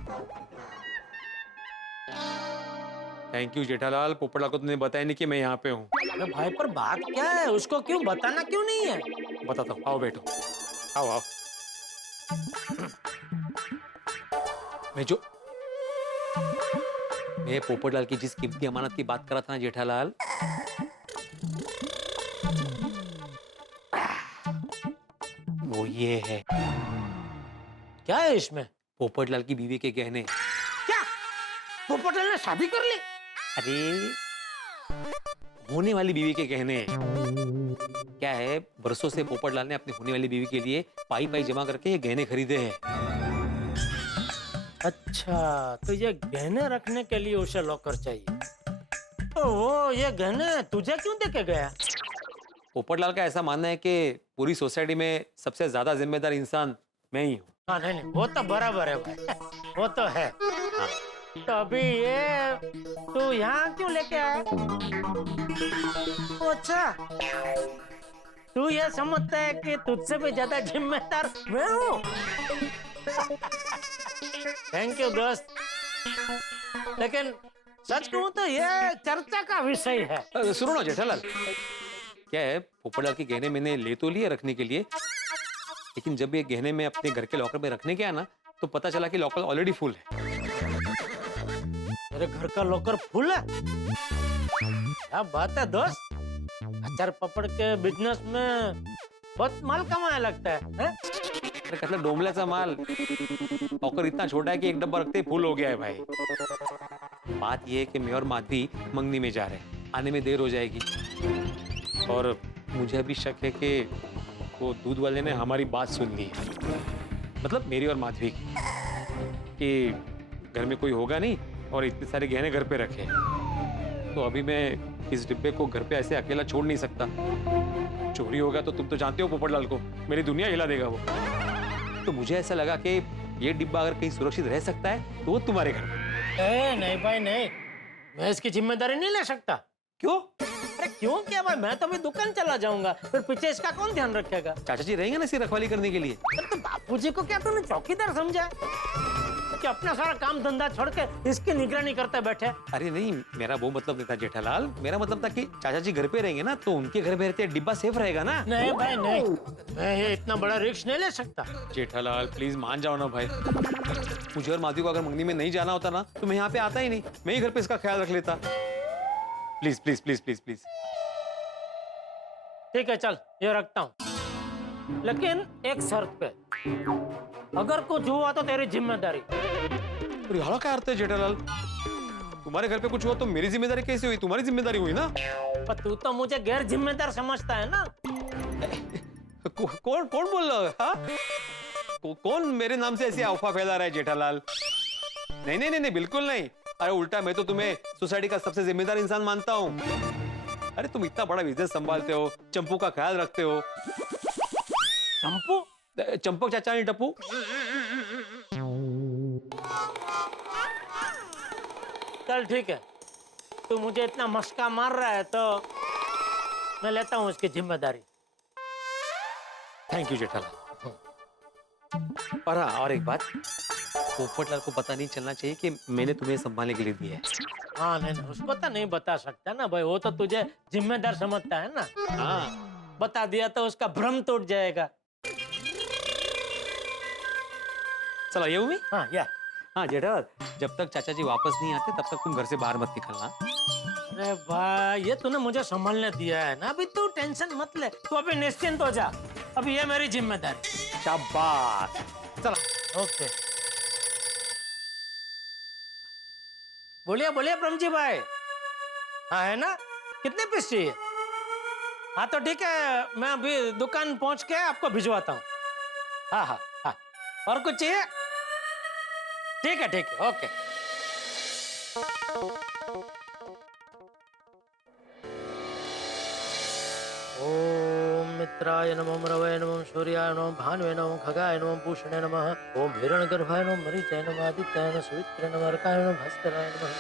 Thank you Jethalal, Popatlal को तुमने बताया नहीं कि मैं यहाँ पे हूँ। अरे भाई पर बात क्या है, उसको क्यों बताना क्यों नहीं है? बताता हूँ, आओ बैठो, आओ आओ। मैं पोपटलाल की जिस कीमती अमानत की बात कर रहा था ना जेठालाल, वो ये है। क्या है इसमें? पोपटलाल की बीवी के गहने। क्या पोपटलाल ने शादी कर ली? अरे होने वाली बीवी के गहने। क्या है, बरसों से पोपटलाल ने अपनी होने वाली बीवी के लिए पाई पाई जमा करके ये गहने खरीदे हैं। अच्छा, तो ये गहने रखने के लिए उसे लॉकर चाहिए। तो वो ये गहने तुझे क्यों देके गया? पोपटलाल का ऐसा मानना है कि पूरी सोसाइटी में सबसे ज्यादा जिम्मेदार इंसान मैं ही हूँ। हाँ नहीं, वो तो बराबर है भाई, वो तो है। हाँ। तो अभी ये तू यहाँ क्यों लेके आया? अच्छा, तू ये समझता है कि तुझसे भी ज्यादा जिम्मेदार मैं हूँ? थैंक यू दोस्त, लेकिन सच कहूँ तो ये चर्चा का विषय है। सुनो ना जेठालाल, क्या है, पोपटलाल के गहने मैंने ले तो लिए रखने के लिए, लेकिन जब ये गहने में अपने घर के लॉकर में रखने गया ना, तो पता चला कि लॉकर ऑलरेडी फुल है। मेरे घर का लॉकर फुल है? क्या बात है दोस्त, अचार पापड़ के बिजनेस में बहुत माल कमाया लगता है? अरे कतला डोमल्याचा माल, लॉकर इतना छोटा है कि एक डब्बा रखते ही फुल हो गया है भाई। बात यह है कि मैं और माधवी मंगनी में जा रहे हैं, आने में देर हो जाएगी, और मुझे अभी शक है कि वो दूध वाले ने हमारी बात सुन ली है, मतलब मेरी और माधवी की, कि घर में कोई होगा नहीं और इतने सारे गहने घर पे रखे। तो अभी मैं इस डिब्बे को घर पे ऐसे अकेला छोड़ नहीं सकता। चोरी होगा तो तुम तो जानते हो पोपटलाल को, मेरी दुनिया हिला देगा वो। तो मुझे ऐसा लगा कि ये डिब्बा अगर कहीं सुरक्षित रह सकता है तो वो तुम्हारे घर में। नहीं भाई नहीं, मैं इसकी जिम्मेदारी नहीं ले सकता। क्यों? अरे क्यों क्या भाई, मैं तो अभी दुकान चला जाऊंगा, फिर पीछे इसका कौन ध्यान रखेगा? चाचा जी रहेंगे ना इसी रखवाली करने के लिए। तो बापूजी को क्या तूने चौकीदार समझा कि अपना सारा काम धंधा छोड़ के इसकी निगरानी करते बैठे? अरे नहीं, मेरा वो मतलब नहीं था जेठालाल, मेरा मतलब था कि चाचा जी घर पे रहेंगे ना, तो उनके घर पे रहते डिब्बा सेफ रहेगा ना। नहीं भाई नहीं, मैं ये इतना बड़ा रिस्क नहीं ले सकता। जेठालाल प्लीज मान जाओ ना भाई, मुझे और माधवी को अगर मंगनी में नहीं जाना होता ना, तो मैं यहाँ पे आता ही नहीं, मैं ही घर पे इसका ख्याल रख लेता। Please please please please please. ठीक है चल, ये रखता हूँ, लेकिन एक शर्त पे, अगर कुछ हुआ तो तेरी जिम्मेदारी। हाला क्या अर्थ है जेठालाल, तुम्हारे घर पे कुछ हुआ तो मेरी जिम्मेदारी कैसे हुई? तुम्हारी जिम्मेदारी हुई ना। पर तू तो मुझे गैर जिम्मेदार समझता है ना। कौन कौन बोल रहा है? हाँ? कौन मेरे नाम से ऐसी अफवाह फैला रहा है जेठालाल? नहीं नहीं नहीं नहीं, बिल्कुल नहीं। अरे उल्टा, मैं तो तुम्हें सोसाइटी का सबसे जिम्मेदार इंसान मानता हूँ। अरे तुम इतना बड़ा बिजनेस संभालते हो, चंपू का ख्याल रखते हो। चंपू? चंपक चाचा नहीं टप्पू। चल ठीक है, तू मुझे इतना मस्का मार रहा है तो मैं लेता हूँ इसकी जिम्मेदारी। Thank you Jethalal. और हाँ, और एक बात, पोपटलाल को पता नहीं चलना चाहिए कि मैंने तुम्हें संभालने के लिए दिया है। हाँ नहीं, उसको तो नहीं बता सकता ना भाई, वो तो तुझे जिम्मेदार समझता है ना। हाँ, बता दिया तो उसका भ्रम टूट जाएगा। चलो ये हुई। हाँ या हाँ जेठालाल, जब तक चाचा जी वापस नहीं आते तब तक तुम घर से बाहर मत निकलना। अरे भाई, ये तूने मुझे संभालने दिया है ना, अभी तू टेंशन मत ले, तू अभी निश्चिंत हो जा, अभी ये मेरी जिम्मेदारी। शाबाश, चलो। ओके, बोलिए बोलिए ब्रह्मजी भाई। हाँ है ना, कितने पीस चाहिए? हाँ तो ठीक है, मैं अभी दुकान पहुंच के आपको भिजवाता हूँ। हाँ हाँ हाँ, और कुछ चाहिए? ठीक है ओके। मित्राय नमः रवये नमः सूर्याय नमः भानुवे नमः खगाय नमः भूषणे नमः ओम हिरण्यगर्भाय नमः मरीचाय नमः आदित्याय नमः सुवित्राय नमः अर्काय नमः भास्कराय नमः।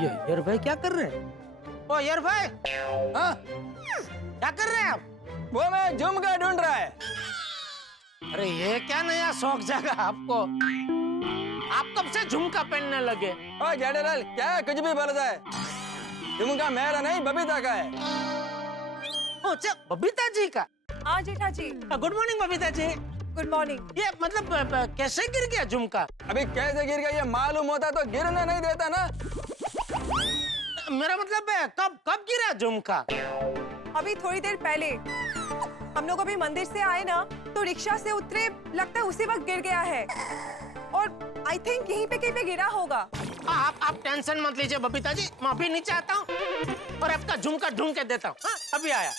ये यार भाई क्या कर रहे हैं? ओ यार भाई, हाँ क्या कर रहे हैं आप? वो मैं झुमका ढूंढ रहा है। अरे ये क्या नया शौक जागा आपको? आप कब से झुमका पहनने लगे? ओ जेठालाल, क्या कुछ भी बोलता है? झुमका मेरा नहीं, बबीता का है। अच्छा, बबीता जी का? हाँ Jetha ji. Good morning Babita ji. Good morning. ये मतलब कैसे गिर गया झुमका? अभी कैसे गिर गया ये मालूम होता तो गिरने नहीं देता ना। मेरा मतलब है कब कब गिरा झुमका? अभी थोड़ी देर पहले हम लोग अभी मंदिर से आए ना, तो रिक्शा से उतरे, लगता है उसी वक्त गिर गया है। और आई थिंक यहीं पे कहीं पे गिरा होगा। आप टेंशन मत लीजिए बबीता जी, मैं अभी नीचे आता हूँ और आपका झुमका ढूंढ के देता हूँ। अभी आया।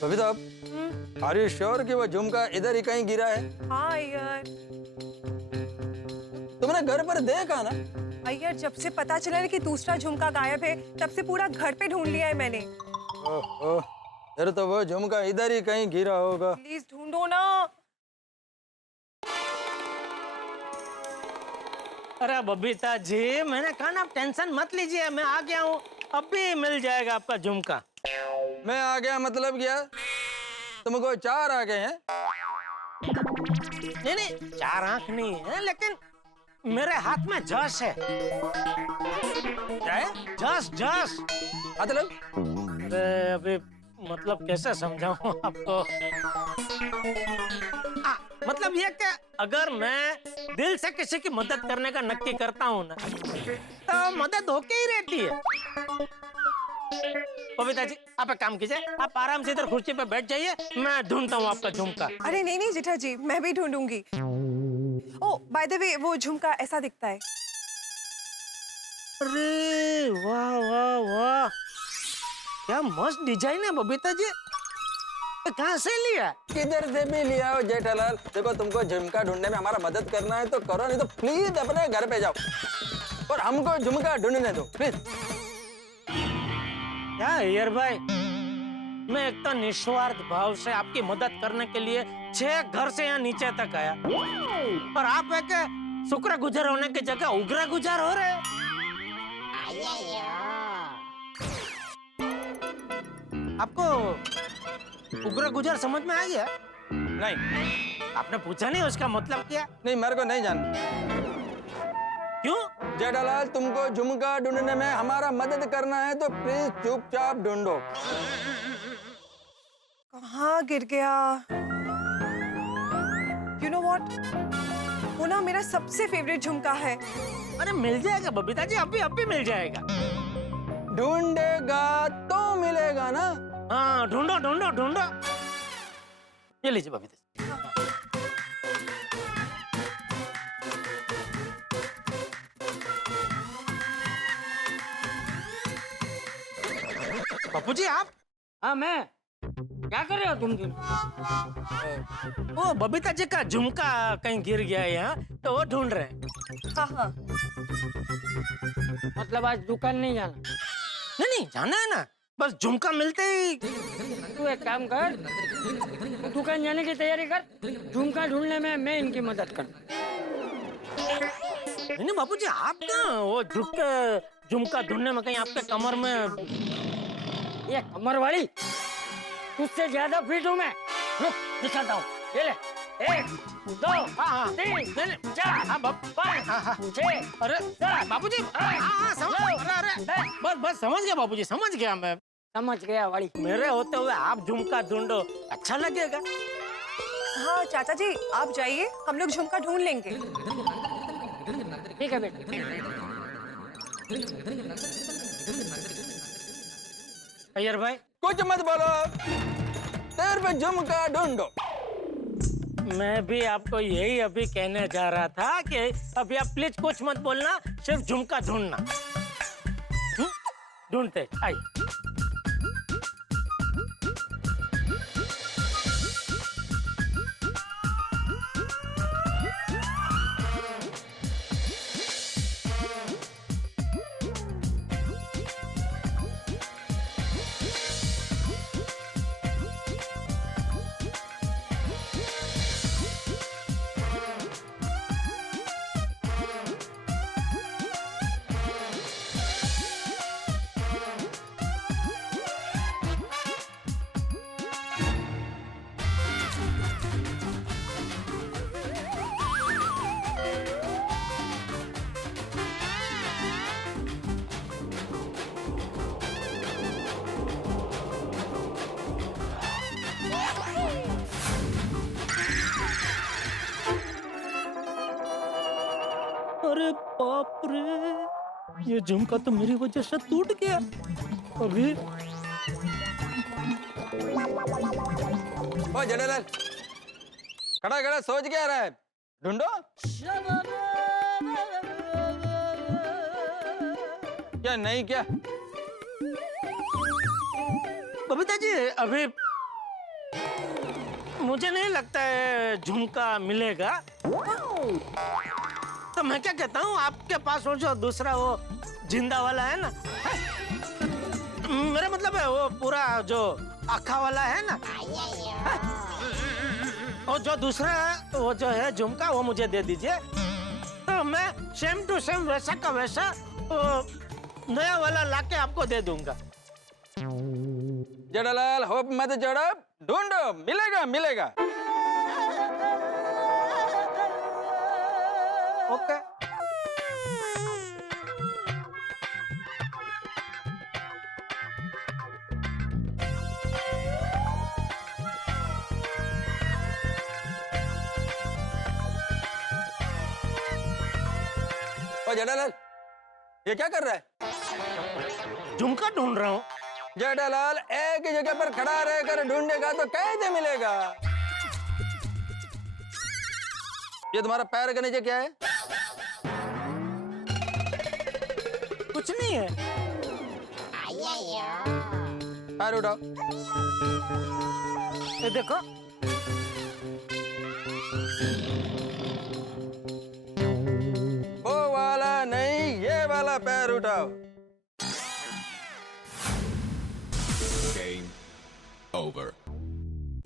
बबीता, आर यू श्योर कि वो झुमका इधर ही कहीं गिरा है? हाँ अय्यर, तुमने घर पर देखा ना? अय्यर जब से पता चला कि दूसरा झुमका गायब है, तब से पूरा घर पे ढूंढ लिया है मैंने। ओह, फिर तो वो झुमका इधर ही कहीं गिरा होगा। प्लीज ढूंढो ना। अरे बबीता जी, मैंने कहा ना आप टेंशन मत लीजिए, मैं आ गया हूँ, अभी मिल जाएगा आपका झुमका। मैं आ गया मतलब क्या? तुमको 4 आंखें हैं? नहीं 4 आंख नहीं है, लेकिन मेरे हाथ में जस है। क्या है? जस मतलब? अरे अभी मतलब कैसे समझाऊं आपको? मतलब ये कि अगर मैं दिल से किसी की मदद करने का नक्की करता हूँ ना, तो मदद होके ही रहती है। बबीता जी, आप एक काम कीजिए, आप आराम से इधर कुर्सी पे बैठ जाइए, मैं ढूंढता हूँ आपका झुमका। अरे नहीं नहीं जेठा जी, मैं भी ढूंढूंगी। ओ बाय द वे, वो झुमका ऐसा दिखता है। अरे वाह वाह वाह, क्या मस्त डिजाइन है बबीता जी, कहाँ से लिया? किधर से भी लिया हो जेठालाल। देखो, तुमको झुमका ढूंढने में हमारा मदद करना है तो करो, नहीं तो प्लीज अपने घर पे जाओ और हमको झुमका ढूंढने दो प्लीज। क्या यार भाई, मैं एक तो निस्वार्थ भाव से आपकी मदद करने के लिए 6 घर से यहाँ नीचे तक आया, और आप एक शुक्रगुजार होने की जगह उग्रगुजार हो रहे हैं। आपको उग्रगुजार समझ में आ गया? नहीं। आपने पूछा नहीं उसका मतलब क्या? नहीं, मेरे को नहीं जानना। क्यों? जेठालाल, तुमको झुमका ढूंढने में हमारा मदद करना है तो प्लीज चुपचाप ढूंढो। कहाँ गिर गया? You know what? वो ना मेरा सबसे फेवरेट झुमका है। अरे मिल जाएगा बबीता जी, अभी मिल जाएगा। ढूंढेगा तो मिलेगा ना? हाँ, ढूंढो। ये लीजिए बबीता जी। बापू जी आप? हाँ मैं। क्या कर रहे हो तुम दिन? वो बबीता जी का झुमका कहीं गिर गया है यहाँ, तो वो ढूंढ रहे हैं। हाँ। मतलब आज दुकान नहीं जाना? नहीं जाना है ना, बस झुमका मिलते ही। तू एक काम कर, दुकान जाने की तैयारी कर, झुमका ढूंढने में मैं इनकी मदद कर। नहीं बापू जी, आप कहाँ वो झुक के झुमका ढूंढने में कहीं आपके कमर में? ये कमर वाली, तुझसे ज्यादा फिट हूँ मैं। रुक दिखाता हूँ, ये ले। 1 2 3 4 5 6। अरे बापू जी, बस समझ गया बापू जी, समझ गया मैं। समझ गया वाली। मेरे होते हुए आप झुमका ढूंढो, अच्छा लगेगा। हाँ चाचा जी, आप जाइए, हम लोग झुमका ढूंढ लेंगे। ठीक है बेटा। अय्यर भाई, कुछ मत बोलो, तेरे पे झुमका ढूंढो। मैं भी आपको यही अभी कहने जा रहा था कि अभी आप प्लीज कुछ मत बोलना, सिर्फ झुमका ढूंढना। ढूंढते आई। अरे बाप रे, ये झुमका तो मेरी वजह से टूट गया। अभी ओ जेठालाल, खड़ा खड़ा सोच क्या रहा है? ढूंढो। क्या नहीं क्या? बबीता जी, अभी मुझे नहीं लगता है झुमका मिलेगा। तो मैं क्या कहता हूँ, आपके पास वो जो दूसरा वो जिंदा वाला है ना, मेरा मतलब है वो पूरा जो आखा वाला है ना, और जो दूसरा वो जो है झुमका, वो मुझे दे दीजिए। तो मैं सेम टू सेम वैसा का वैसा नया वाला लाके आपको दे दूंगा। जेठालाल, होप मत जोड़ो, ढूंढो, मिलेगा मिलेगा। ओके। ओ जेठालाल, ये क्या कर रहा है? झुमका ढूंढ रहा हूँ। जेठालाल, एक ही जगह पर खड़ा रहकर ढूंढेगा तो कैसे मिलेगा? ये तुम्हारा पैर के नीचे क्या है? कुछ नहीं है। पैर उठाओ। ये देखो। वो वाला नहीं, ये वाला पैर उठाओ।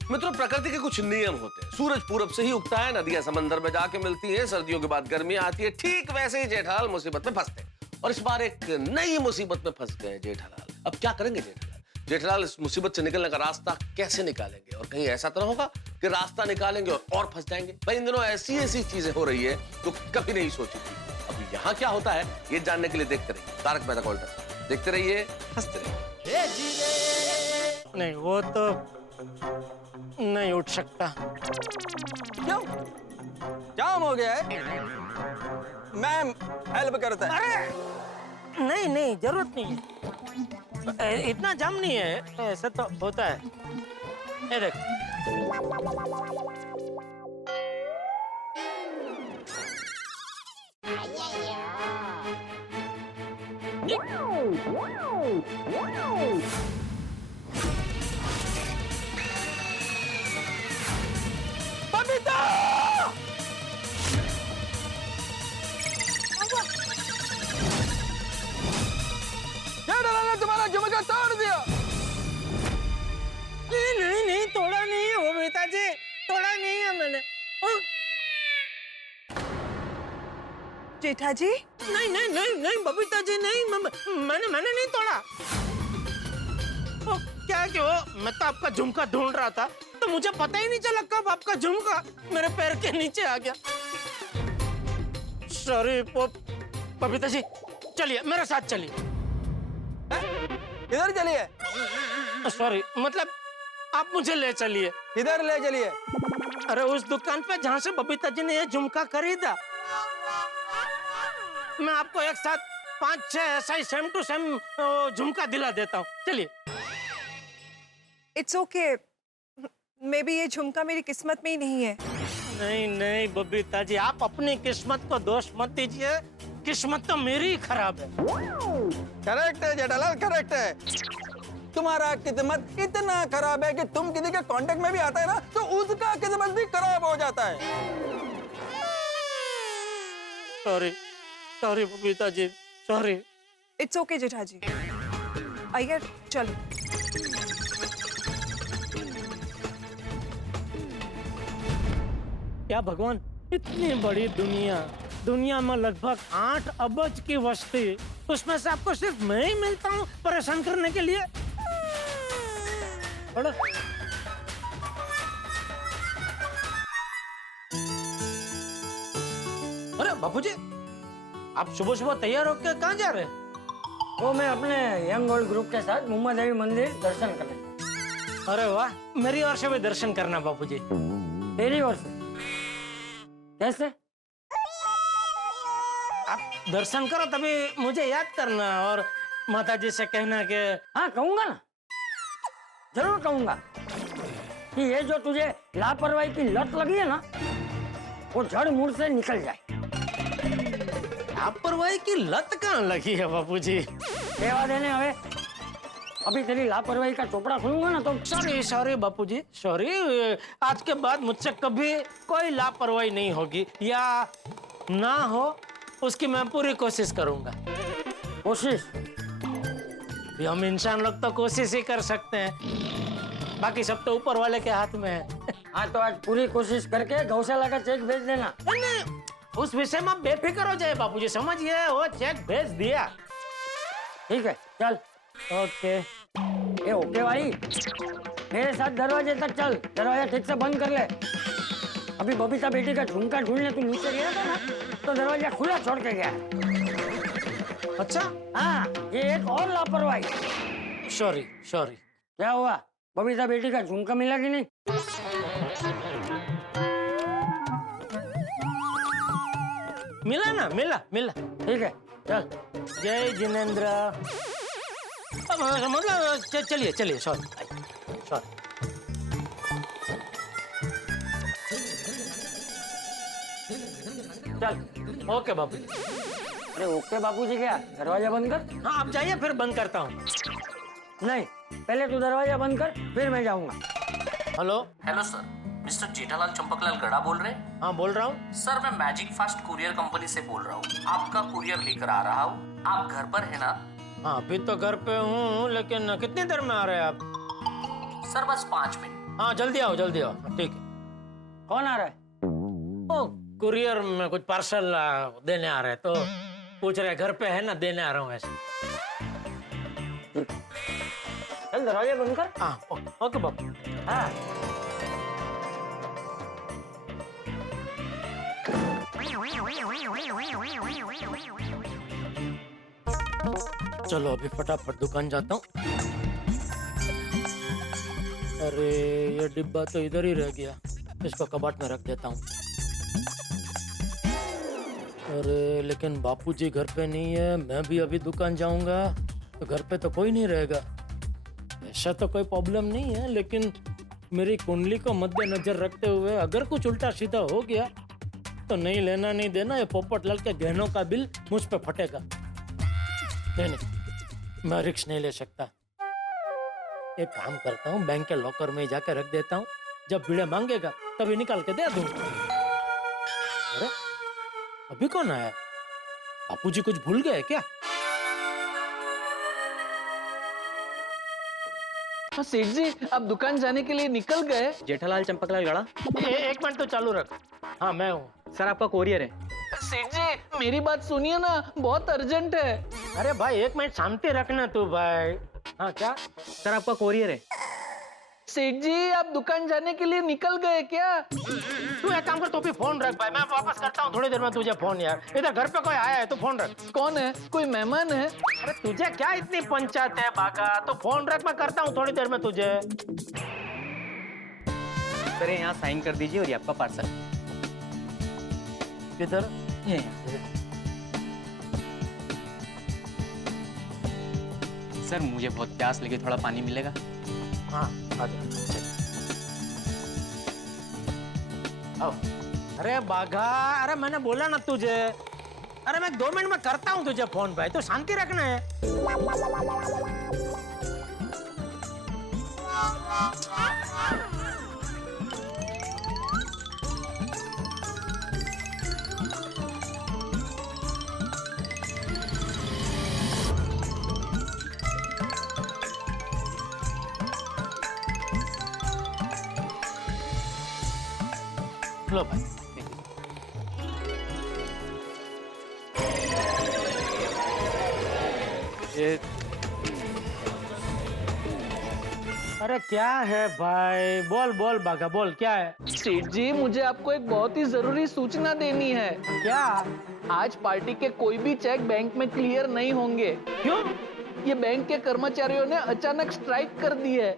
मित्रों, प्रकृति के कुछ नियम होते हैं। सूरज पूरब से ही उगता है, नदियां समंदर में जाके मिलती हैं, सर्दियों के बाद गर्मी आती है। ठीक वैसे ही जेठालाल मुसीबत में फंसते हैं, और इस बार एक नई मुसीबत में फंस गए जेठालाल। अब क्या करेंगे जेठालाल? जेठालाल इस मुसीबत से निकलने का रास्ता कैसे निकालेंगे? और कहीं ऐसा तो ना होगा कि रास्ता निकालेंगे और फंस जाएंगे? भाई, इन दिनों ऐसी ऐसी चीजें हो रही है जो कभी नहीं सोची थी। अब यहाँ क्या होता है, ये जानने के लिए देखते रहिए तारक मेहता का उल्टा चश्मा। देखते रहिए, हंसते रहिए। नहीं, वो तो नहीं उठ सकता। क्यों? जाम हो गया है? मैं हेल्प करता है। अरे नहीं नहीं, जरूरत नहीं है। इतना जाम नहीं है, ऐसा तो होता है। ये देख। बबीता! जेठालाल ने तुम्हारा झुमका तोड़ दिया। नहीं नहीं नहीं, तोड़ा नहीं है वो बबीता जी, तोड़ा नहीं है मैंने। जेठा जी, नहीं नहीं नहीं नहीं बबीता जी, नहीं, मैंने नहीं तोड़ा। क्या कि वो मैं तो आपका झुमका ढूंढ रहा था, तो मुझे पता ही नहीं चला कब आपका झुमका मेरे पैर के नीचे आ गया। सॉरी बबीता जी, चलिए मेरे साथ चलिए। इधर चलिए। सॉरी, मतलब आप मुझे ले चलिए। इधर ले चलिए। अरे उस दुकान पे जहाँ से बबीता जी ने ये झुमका खरीदा, मैं आपको एक साथ 5-6 ऐसा ही सेम टू सेम झुमका दिला देता हूँ। चलिए। It's okay. मे बी ये झुमका मेरी किस्मत में ही नहीं है। नहीं नहीं बबीता जी, आप अपनी किस्मत को दोष मत दीजिए, किस्मत तो मेरी ही खराब है। करेक्ट है जेठालाल, करेक्ट है। तुम्हारा किस्मत इतना खराब है कि तुम किसी के कांटेक्ट में भी आता है ना तो उसका किस्मत भी खराब हो जाता है। Sorry sorry Babita ji, sorry. It's okay Jetha ji, आइए चलो। क्या भगवान, इतनी बड़ी दुनिया में लगभग 8 अरब की वस्ती, उसमें से आपको सिर्फ मैं ही मिलता हूँ परेशान करने के लिए। बड़ा अरे बापूजी, आप सुबह सुबह तैयार होकर कहाँ जा रहे हैं? वो मैं अपने यंग ओल्ड ग्रुप के साथ मुम्बा देवी मंदिर दर्शन करने। अरे वाह, मेरी ओर से भी दर्शन करना बापूजी। तेरी ओर से कैसे? आप दर्शन करो तभी मुझे याद करना और माता जी से कहना कि हाँ कहूंगा ना, जरूर कहूंगा कि ये जो तुझे लापरवाही की लत लगी है ना, वो जड़ मूल से निकल जाए। लापरवाही की लत कहाँ लगी है बापूजी? सेवा देने हवे अभी तेरी लापरवाही का चोपड़ा खुलूंगा ना तो। सॉरी सॉरी बापूजी, सॉरी। आज के बाद मुझसे कभी कोई लापरवाही नहीं होगी, या ना हो उसकी मैं पूरी कोशिश करूंगा। कोशिश? हम इंसान लोग तो कोशिश ही कर सकते हैं, बाकी सब तो ऊपर वाले के हाथ में है। हाँ तो आज पूरी कोशिश करके गौशाला का चेक भेज देना। नहीं, उस विषय में आप बेफिक्र हो जाए बापूजी, समझिए, वो चेक भेज दिया। ठीक है चल। ओके। ए ओके भाई, मेरे साथ दरवाजे तक चल, दरवाजा ठीक से बंद कर ले। अभी बबीता बेटी का झुमका ढूंढने तू नीचे गया था ना, तो दरवाजा खुला छोड़ के गया। अच्छा? हाँ, ये एक और लापरवाही। Sorry sorry. क्या हुआ, बबीता बेटी का झुमका मिला कि नहीं? मिला ना, मिला। ठीक है चल। जय जिनेंद्र। मतलब चलिए, सॉरी। चल, ओके बाबू। अरे ओके बापूजी, क्या दरवाजा बंद कर? हाँ आप जाइए, फिर बंद करता हूँ। नहीं, पहले तू दरवाजा बंद कर, फिर मैं जाऊंगा। Hello. Hello sir, mister Jethalal Champaklal गड़ा बोल रहे हैं? हाँ बोल रहा हूँ। सर मैं मैजिक फास्ट कुरियर कंपनी से बोल रहा हूँ, आपका कुरियर लेकर आ रहा हूँ। आप घर पर है ना? हाँ अभी तो घर पे हूँ, लेकिन कितनी देर में आ रहे हैं आप? सर बस 5 मिनट। हाँ जल्दी आओ। ठीक है। कौन आ रहा है? ओ कुरियर में कुछ पार्सल देने आ रहे हैं, तो पूछ रहे घर पे है ना, देने आ रहा हूँ ऐसे। चल दरवाजा बंद कर। हाँ ओके बाबू। हाँ चलो अभी फटाफट दुकान जाता हूँ। अरे ये डिब्बा तो इधर ही रह गया, इसको कबाड़ में रख देता हूँ। अरे लेकिन बापूजी घर पे नहीं है, मैं भी अभी दुकान जाऊंगा तो घर पे तो कोई नहीं रहेगा। ऐसा तो कोई प्रॉब्लम नहीं है, लेकिन मेरी कुंडली को मद्देनजर रखते हुए अगर कुछ उल्टा सीधा हो गया तो नहीं लेना नहीं देना, ये पोपटलाल के गहनों का बिल मुझ पे फटेगा। नहीं, मैं रिस्क नहीं ले सकता। एक काम करता हूँ, बैंक के लॉकर में जाकर रख देता हूँ, जब भिड़े मांगेगा तभी निकाल के दे दूंगा। अरे अभी कौन आया? बापूजी कुछ भूल गए क्या? सेठ जी आप दुकान जाने के लिए निकल गए? जेठालाल चंपकलाल गड़ा। एक मिनट तो चालू रख। हाँ मैं हूँ सर, आपका कोरियर है। सेठ जी मेरी बात सुनिए ना, बहुत अर्जेंट है। अरे भाई एक मिनट शांति रखना तू भाई। हाँ क्या? सर आपका कोरियर है। सेठ जी आप दुकान जाने के लिए निकल गए क्या? तू एक काम कर, तो भी फोन रख भाई, मैं वापस करता हूँ थोड़ी देर में तुझे फोन। यार इधर घर पे कोई आया है तो फोन रख। कौन है? कोई मेहमान है? अरे तुझे क्या इतनी पंचायत है बाका, तो फोन रख, मैं करता हूँ थोड़ी देर में तुझे। सर यहाँ साइन कर दीजिए और ये आपका पार्सल। किधर? सर मुझे बहुत प्यास लगी, थोड़ा पानी मिलेगा? हाँ आ जा। आओ। अरे बाघा, अरे मैंने बोला ना तुझे, अरे मैं 2 मिनट में करता हूँ तुझे फोन भाई, तो शांति रखना है। लो भाई। अरे क्या है भाई, बोल बोल बाघा बोल, क्या है? सेठ जी, मुझे आपको एक बहुत ही जरूरी सूचना देनी है। क्या? आज पार्टी के कोई भी चेक बैंक में क्लियर नहीं होंगे। क्यों? ये बैंक के कर्मचारियों ने अचानक स्ट्राइक कर दी है।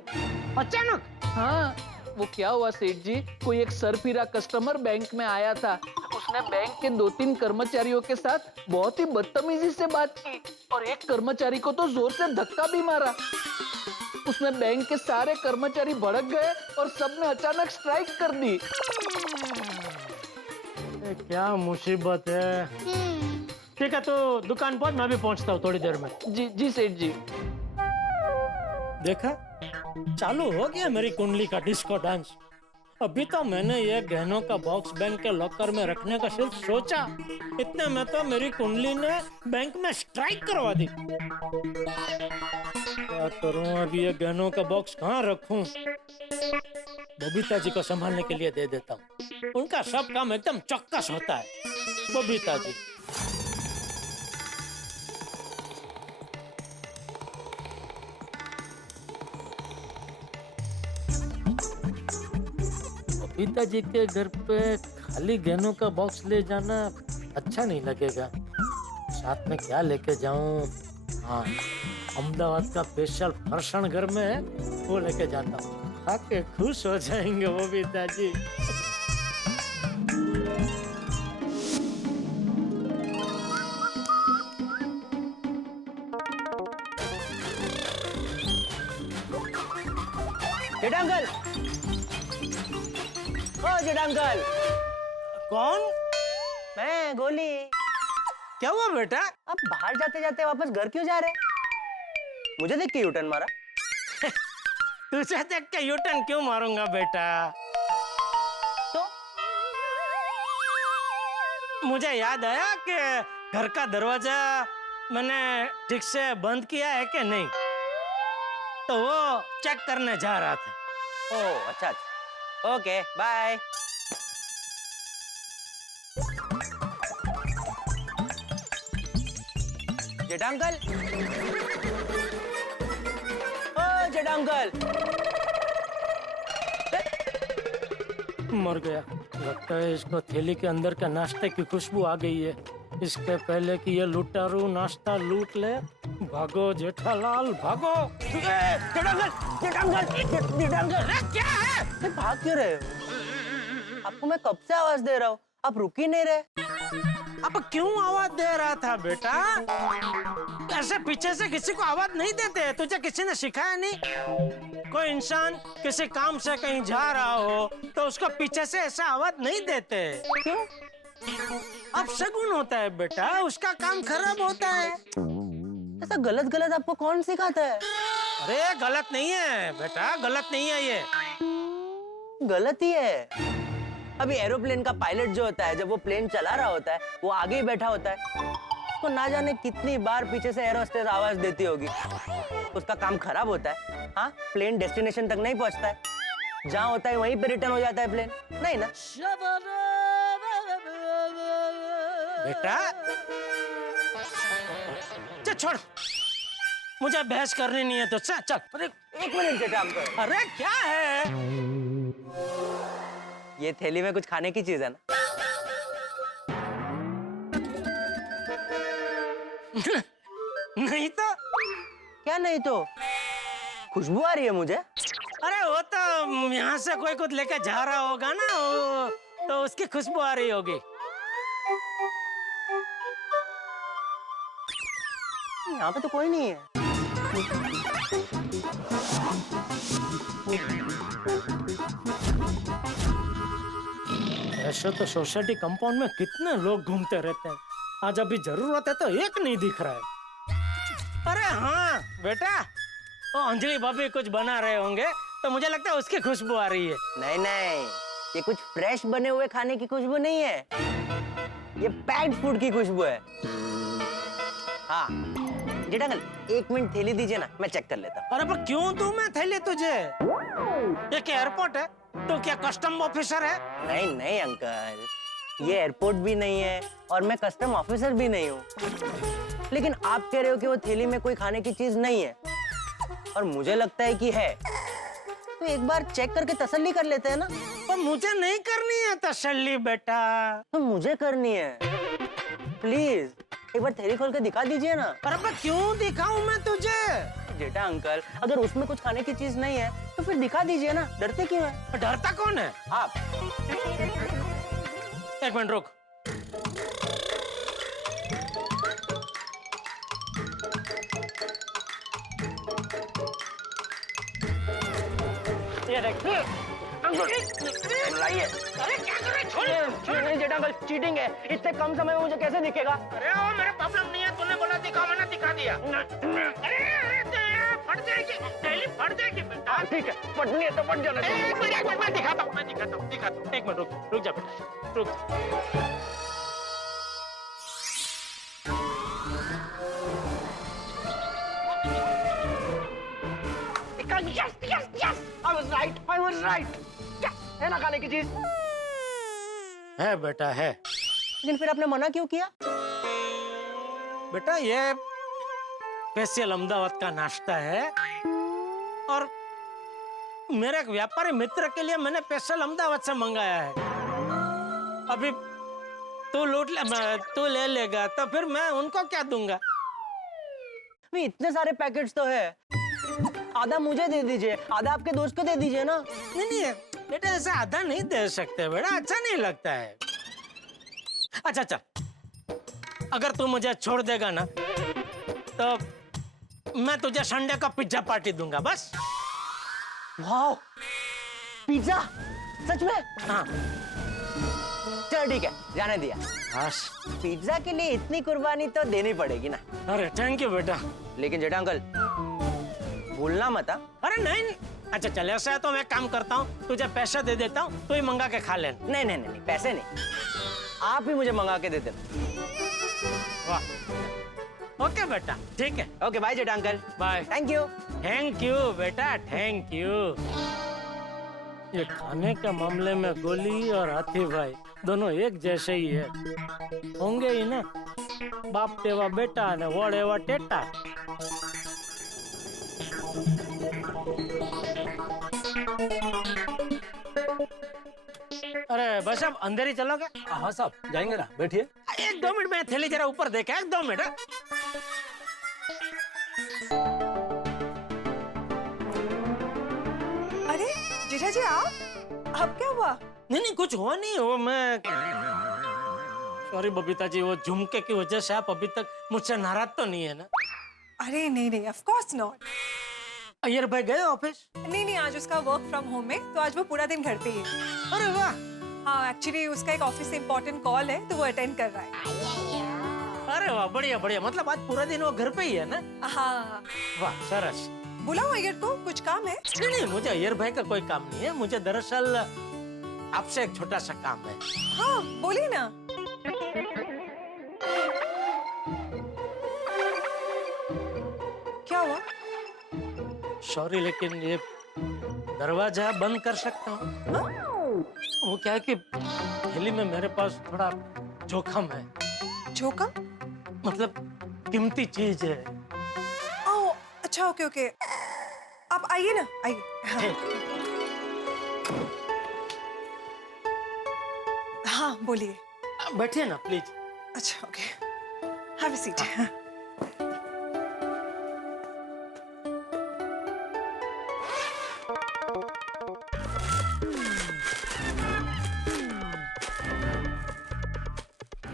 अचानक? हाँ, वो क्या हुआ सेठ जी, कोई एक सरफिरा कस्टमर बैंक में आया था। उसने बैंक के 2-3 कर्मचारियों के साथ बहुत ही बदतमीजी से बात की और एक कर्मचारी को तो जोर से धक्का भी मारा। उसमें बैंक के सारे कर्मचारी भड़क गए और सबने अचानक स्ट्राइक कर दी। क्या मुसीबत है। ठीक है, तो दुकान पर मैं भी पहुंचता हूँ थोड़ी देर में। जी जी सेठ जी। देखा, चालू हो गया मेरी कुंडली का डिस्को डांस। अभी तो मैंने ये गहनों का बॉक्स बैंक के लॉकर में रखने का सिर्फ सोचा, इतने में तो मेरी कुंडली ने बैंक में स्ट्राइक करवा दी। क्या करूं अब, ये गहनों का बॉक्स कहाँ रखूं? बबीता जी को संभालने के लिए दे देता हूँ, उनका सब काम एकदम चौकस होता है। बबीता जी, बबीता जी के घर पे खाली गहनों का बॉक्स ले जाना अच्छा नहीं लगेगा। साथ में क्या लेके जाऊं? हाँ, अहमदाबाद का स्पेशल फरसाण घर में है, वो लेके जाता हूँ, खाके खुश हो जाएंगे बबीता जी। जेठा अंकल, ओ जेठा अंकल। कौन? मैं गोली। क्या हुआ बेटा? अब बाहर जाते जाते वापस घर क्यों जा रहे? मुझे देख के यूटर्न मारा। तुझे देख के यूटर्न क्यों मारूंगा बेटा? तो मुझे याद आया कि घर का दरवाजा मैंने ठीक से बंद किया है कि नहीं, तो वो चेक करने जा रहा था। ओह अच्छा अच्छा, ओके बाय। जेठा अंकल, ओ जेठा अंकल। मर गया, लगता है इसको थैली के अंदर का नाश्ते की खुशबू आ गई है। इसके पहले कि ये लुटारू नाश्ता लूट ले, भागो जेठालाल भागो। जेठा अंकल, जेठा अंकल, जेठा अंकल, क्या है? भाग क्यों रहे हो? आपको मैं कब से आवाज दे रहा हूँ, आप रुक ही नहीं रहे। अब क्यों आवाज दे रहा था बेटा? ऐसे पीछे से किसी को आवाज नहीं देते, तुझे किसी ने सिखाया नहीं? कोई इंसान किसी काम से कहीं जा रहा हो तो उसको पीछे से ऐसा आवाज नहीं देते। क्यों? अब शगुन होता है बेटा, उसका काम खराब होता है। ऐसा गलत गलत आपको कौन सिखाता है? अरे गलत नहीं है बेटा, गलत नहीं है ये। गलत ही है। अभी एरोप्लेन का पायलट जो होता है, जब वो प्लेन चला रहा होता है, वो आगे ही बैठा होता है, उसको ना जाने कितनी बार पीछे से एयर होस्टेस आवाज देती होगी। उसका काम खराब होता है। हाँ, प्लेन डेस्टिनेशन तक नहीं पहुंचता है, जहाँ होता है वहीं पे रिटर्न हो जाता है प्लेन, नहीं ना? बेटा चल छोड़, मुझे बहस करनी नहीं है तो चल चल। अरे एक मिनट जेठा अंकल। अरे क्या है? ये थैली में कुछ खाने की चीज है ना? नहीं तो क्या नहीं तो? खुशबू आ रही है मुझे। अरे वो तो यहाँ से कोई कुछ लेके जा रहा होगा ना, तो उसकी खुशबू आ रही होगी। यहाँ पे तो कोई नहीं है। ऐसे तो सोसाइटी कंपाउंड में कितने लोग घूमते रहते हैं, आज अभी जरूरत है तो एक नहीं दिख रहा है। अरे हाँ बेटा, वो अंजलि भाभी कुछ बना रहे होंगे तो मुझे लगता है उसकी खुशबू आ रही है। नहीं नहीं, ये कुछ फ्रेश बने हुए खाने की खुशबू नहीं है, ये पैक्ड फूड की खुशबू है। हाँ जेठा अंकल, 1 मिनट थैली दीजिए ना, मैं चेक कर लेता हूँ। अरे पर क्यों दूं मैं थैली तुझे? ये क्या एयरपोर्ट है? तो क्या कस्टम ऑफिसर है? नहीं नहीं अंकल, ये एयरपोर्ट भी नहीं है और मैं कस्टम ऑफिसर भी नहीं हूँ, लेकिन आप कह रहे हो कि वो थैली में कोई खाने की चीज नहीं है और मुझे लगता है कि है, तो एक बार चेक करके तसल्ली कर लेते हैं ना। पर मुझे नहीं करनी है तसल्ली बेटा, तो मुझे करनी है। प्लीज एक बार थैली खोल के दिखा दीजिए ना। पर मैं क्यों दिखाऊं मैं तुझे? जेठा अंकल, अगर उसमें कुछ खाने की चीज नहीं है तो फिर दिखा दीजिए ना, डरते क्यों है? डरता कौन है? आप। 1 मिनट रुक। ये देख। लाइए। अरे क्या कर रहे? छोड़। नहीं जेठा अंकल, चीटिंग है, इतने कम समय में मुझे कैसे दिखेगा? अरे वो मेरा प्रॉब्लम नहीं है, तूने बोला दिखा, मैंने दिखा दिया। अरे फट जाएगी, थैली फट जाएगी बेटा। ठीक है, फटनी है तो फट जाना। एक मिनट मैं दिखाता हूँ। 1 मिनट रुक जा बेटा, रुक। Yes, I was right. है ना खाने की चीज? है बेटा है। लेकिन फिर आपने मना क्यों किया? बेटा ये स्पेशल अहमदाबाद का नाश्ता है और मेरे एक व्यापारी मित्र के लिए मैंने स्पेशल अहमदाबाद से मंगाया है। अभी तू ले लेगा तो फिर मैं उनको क्या दूंगा? इतने सारे पैकेट्स तो है, आधा मुझे दे दीजिए, आधा आपके दोस्त को दे दीजिए ना। नहीं बेटा, ऐसा आधा नहीं दे सकते बेटा, अच्छा नहीं लगता है। अच्छा चल, अगर तू मुझे छोड़ देगा ना तो मैं तुझे संडे का पिज्जा पार्टी दूंगा बस। वाह, पिज्जा? सच में? हाँ। चल ठीक है, जाने दिया। पिज्जा के लिए इतनी कुर्बानी तो देनी पड़ेगी ना। अरे थैंक यू बेटा। लेकिन जेठा अंकल भूलना मत। अरे नहीं। अच्छा चल, ऐसा है तो मैं काम करता हूँ, तुझे पैसा दे देता हूँ, तू ही मंगा के खा लेना। नहीं, पैसे नहीं, आप ही मुझे मंगा के दे देना। वाह, ओके बेटा, ठीक है। Okay bye Jetha uncle. Bye. Thank you. Thank you बेटा, थैंक यू। ये खाने के मामले में गोली और हाथी भाई दोनों एक जैसे ही है, होंगे ही ना। बाप तेवा बेटा ने वड़ एवा टेटा। अरे बस अब अंदर ही चलोगे? हाँ साहब, जाएंगे ना, बैठिए। 1-2 मिनट में थैली जरा ऊपर देखा, 1-2 मिनट। अरे जीजा जी आप, अब क्या हुआ? नहीं कुछ हुआ नहीं, वो मैं सॉरी बबीता जी, वो झुमके की वजह से आप अभी तक मुझसे नाराज तो नहीं है ना? अरे नहीं, ऑफ कोर्स नॉट। अय्यर भाई गए ऑफिस? नहीं, आज उसका वर्क फ्रॉम होम है, तो आज वो पूरा दिन घर पे ही है। अरे वाह। हाँ, एक्चुअली उसका एक ऑफिस से इम्पोर्टेंट कॉल है, तो वो अटेंड कर रहा है। अरे वाह, बढ़िया, मतलब आज पूरा दिन वो घर पे ही है ना? हाँ। वाह सरस। बुलाओ अय्यर को, कुछ काम है? नहीं, मुझे अय्यर भाई का कोई काम नहीं है, मुझे दरअसल आपसे एक छोटा सा काम है। हाँ बोलिए ना। क्या हुआ? सॉरी, लेकिन ये दरवाजा बंद कर सकता हूँ? वो क्या है कि दिल्ली में मेरे पास थोड़ा जोखम है। जोखम? मतलब कीमती चीज है। ओह अच्छा, ओके, आप आइए ना, आइए। हाँ बोलिए। बैठिए ना प्लीज। अच्छा ओके, हैव अ सीट।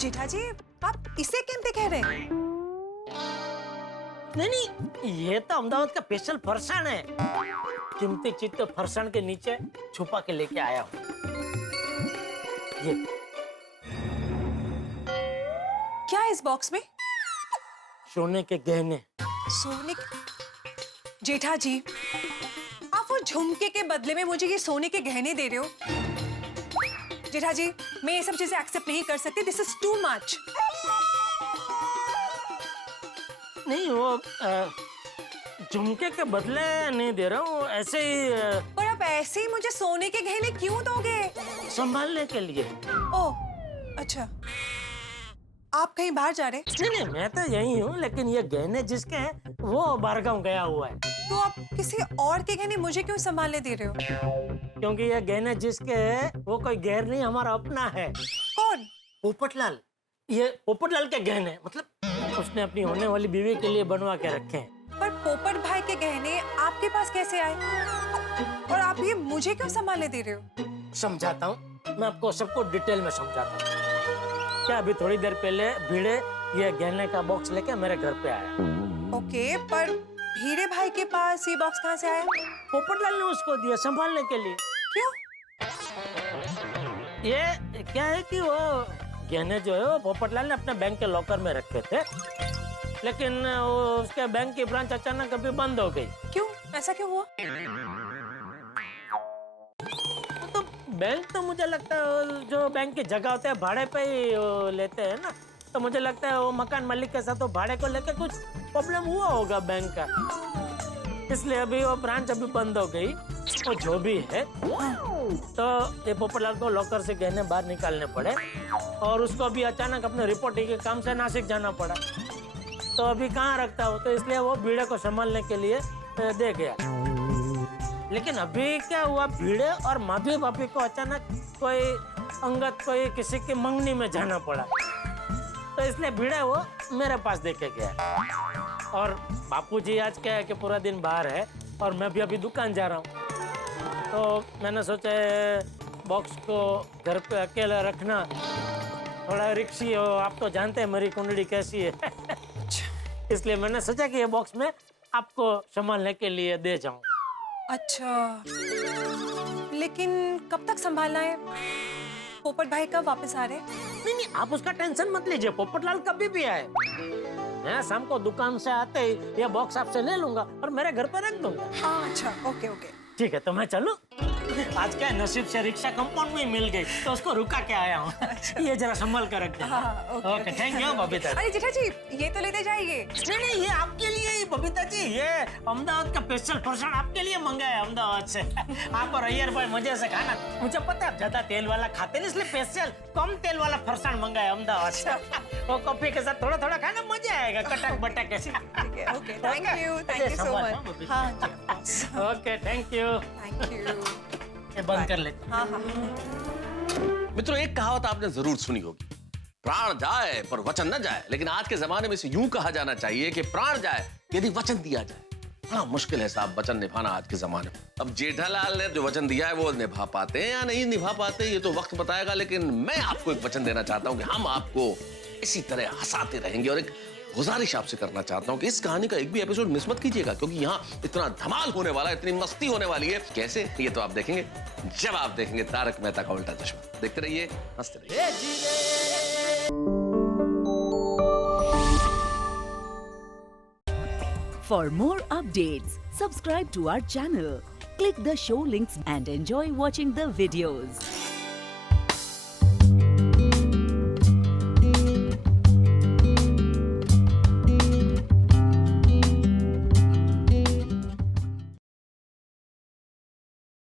जेठा जी, आप इसे केमते कह रहे हैं? नहीं, ये तो अहमदाबाद का स्पेशल फरसाण है। कीमती चीज तो फरसाण के नीचे छुपा के लेके आया हूँ। ये क्या है इस बॉक्स में? सोने के गहने। सोने के... जेठा जी, आप वो झुमके के बदले में मुझे ये सोने के गहने दे रहे हो? जेठा जी, मैं ये सब चीजें एक्सेप्ट नहीं कर सकती। This is too much. नहीं, वो झुमके के बदले नहीं दे रहा हूँ, ऐसे ही पर आप ऐसे ही मुझे सोने के गहने क्यों दोगे? संभालने के लिए। ओह, अच्छा। आप कहीं बाहर जा रहे? नहीं, मैं तो यही हूँ, लेकिन ये गहने जिसके हैं वो बारगांव गया हुआ है। तो आप किसी और के गहने मुझे क्यों संभालने दे रहे हो? क्योंकि ये गहने जिसके है वो कोई गैर नहीं, हमारा अपना है। कौन? पोपटलाल। ये पोपटलाल के गहने, मतलब उसने अपनी होने वाली बीवी के लिए बनवा के रखे हैं। पर पोपट भाई के गहने आपके पास कैसे आए? और आप ये मुझे क्यों संभालने दे रहे हो? समझाता हूँ, मैं आपको सबको डिटेल में समझाता हूँ। क्या अभी थोड़ी देर पहले भिड़े ये गहने का बॉक्स लेके मेरे घर पे आया। ओके, पर हीरे भाई के पास ये बॉक्स कहाँ से आया? पोपटलाल ने उसको दिया संभालने के लिए। क्यों? ये क्या है कि वो गहने जो है वो पोपटलाल ने अपने बैंक के लॉकर में रखे थे, लेकिन उसके बैंक की ब्रांच अचानक अभी बंद हो गई। क्यों? ऐसा क्यों हुआ? तो बैंक तो मुझे लगता है जो बैंक की जगह होते हैं भाड़े पे ही लेते हैं ना, तो मुझे लगता है वो मकान मालिक के साथ वो भाड़े को लेकर कुछ प्रॉब्लम हुआ होगा बैंक का, इसलिए अभी वो ब्रांच अभी बंद हो गई। वो जो भी है, तो ये पोपटलाल को लॉकर से गहने बाहर निकालने पड़े और उसको अभी अचानक अपने रिपोर्टिंग के काम से नासिक जाना पड़ा। तो अभी कहाँ रखता हो, तो इसलिए वो भीड़े को संभालने के लिए दे गया। लेकिन अभी क्या हुआ, भीड़े और माधवी भाभी को अचानक कोई अंगत कोई किसी की मंगनी में जाना पड़ा, तो इसलिए भीड़े वो मेरे पास देके गया। और बापूजी आज क्या है कि पूरा दिन बाहर है और मैं भी अभी दुकान जा रहा हूँ, तो मैंने सोचा बॉक्स को घर पे अकेला रखना थोड़ा रिक्सी हो, आप तो जानते हैं मेरी कुंडली कैसी है। इसलिए मैंने सोचा कि ये बॉक्स में आपको संभालने के लिए दे जाऊं। अच्छा, लेकिन कब तक संभालना है? पोपट भाई कब वापस आ रहे? नहीं, आप उसका टेंशन मत लीजिए, पोपटलाल कभी भी आए, मैं शाम को दुकान से आते ही ये बॉक्स आपसे ले लूंगा और मेरे घर पे रख दूंगा। अच्छा, ओके ओके, ठीक है, तो मैं चलूं? आज क्या नसीब से रिक्शा कंपाउंड में मिल गई, तो उसको रुका के आया हूँ। ये जरा संभाल कर रख देना। Okay, thank you Babita. अरे जेठा जी, ये तो लेते जाइए। नहीं, ये आपके लिए ही बबीता जी, ये अहमदाबाद का स्पेशल फरसाण आपके लिए मंगाया है अहमदाबाद से। आप और अय्यर भाई मजे से खाना। मुझे पता है ज्यादा तेल वाला खाते नहीं, इसलिए स्पेशल कम तेल वाला फरसाण मंगाया अहमदाबाद से। वो कॉफी के साथ थोड़ा थोड़ा खाना, मजा आएगा, कटक बटक ऐसे। Okay, thank you so much. हाँ जी, ओके, थैंक यू। ये बंद कर ले। हाँ हाँ। मित्रों, एक कहावत आपने जरूर सुनी होगी, प्राण जाए पर वचन न जाए। लेकिन आज के जमाने में इसे यूं कहा जाना चाहिए कि प्राण जाए यदि वचन दिया जाए। बड़ा मुश्किल है साहब वचन निभाना आज के जमाने में। अब जेठालाल ने जो वचन दिया है वो निभा पाते हैं या नहीं निभा पाते ये तो वक्त बताएगा, लेकिन मैं आपको एक वचन देना चाहता हूं कि हम आपको इसी तरह हंसाते रहेंगे। और एक गुजारिश आपसे करना चाहता हूं कि इस कहानी का एक भी एपिसोड मिस मत कीजिएगा, क्योंकि यहाँ इतना धमाल होने वाला है, इतनी मस्ती होने वाली है। कैसे, ये तो आप देखेंगे जब आप देखेंगे तारक मेहता का उल्टा चश्मा। देखते रहिए, हंसते रहिए। For more updates, subscribe to our channel, click the show links and enjoy watching the videos.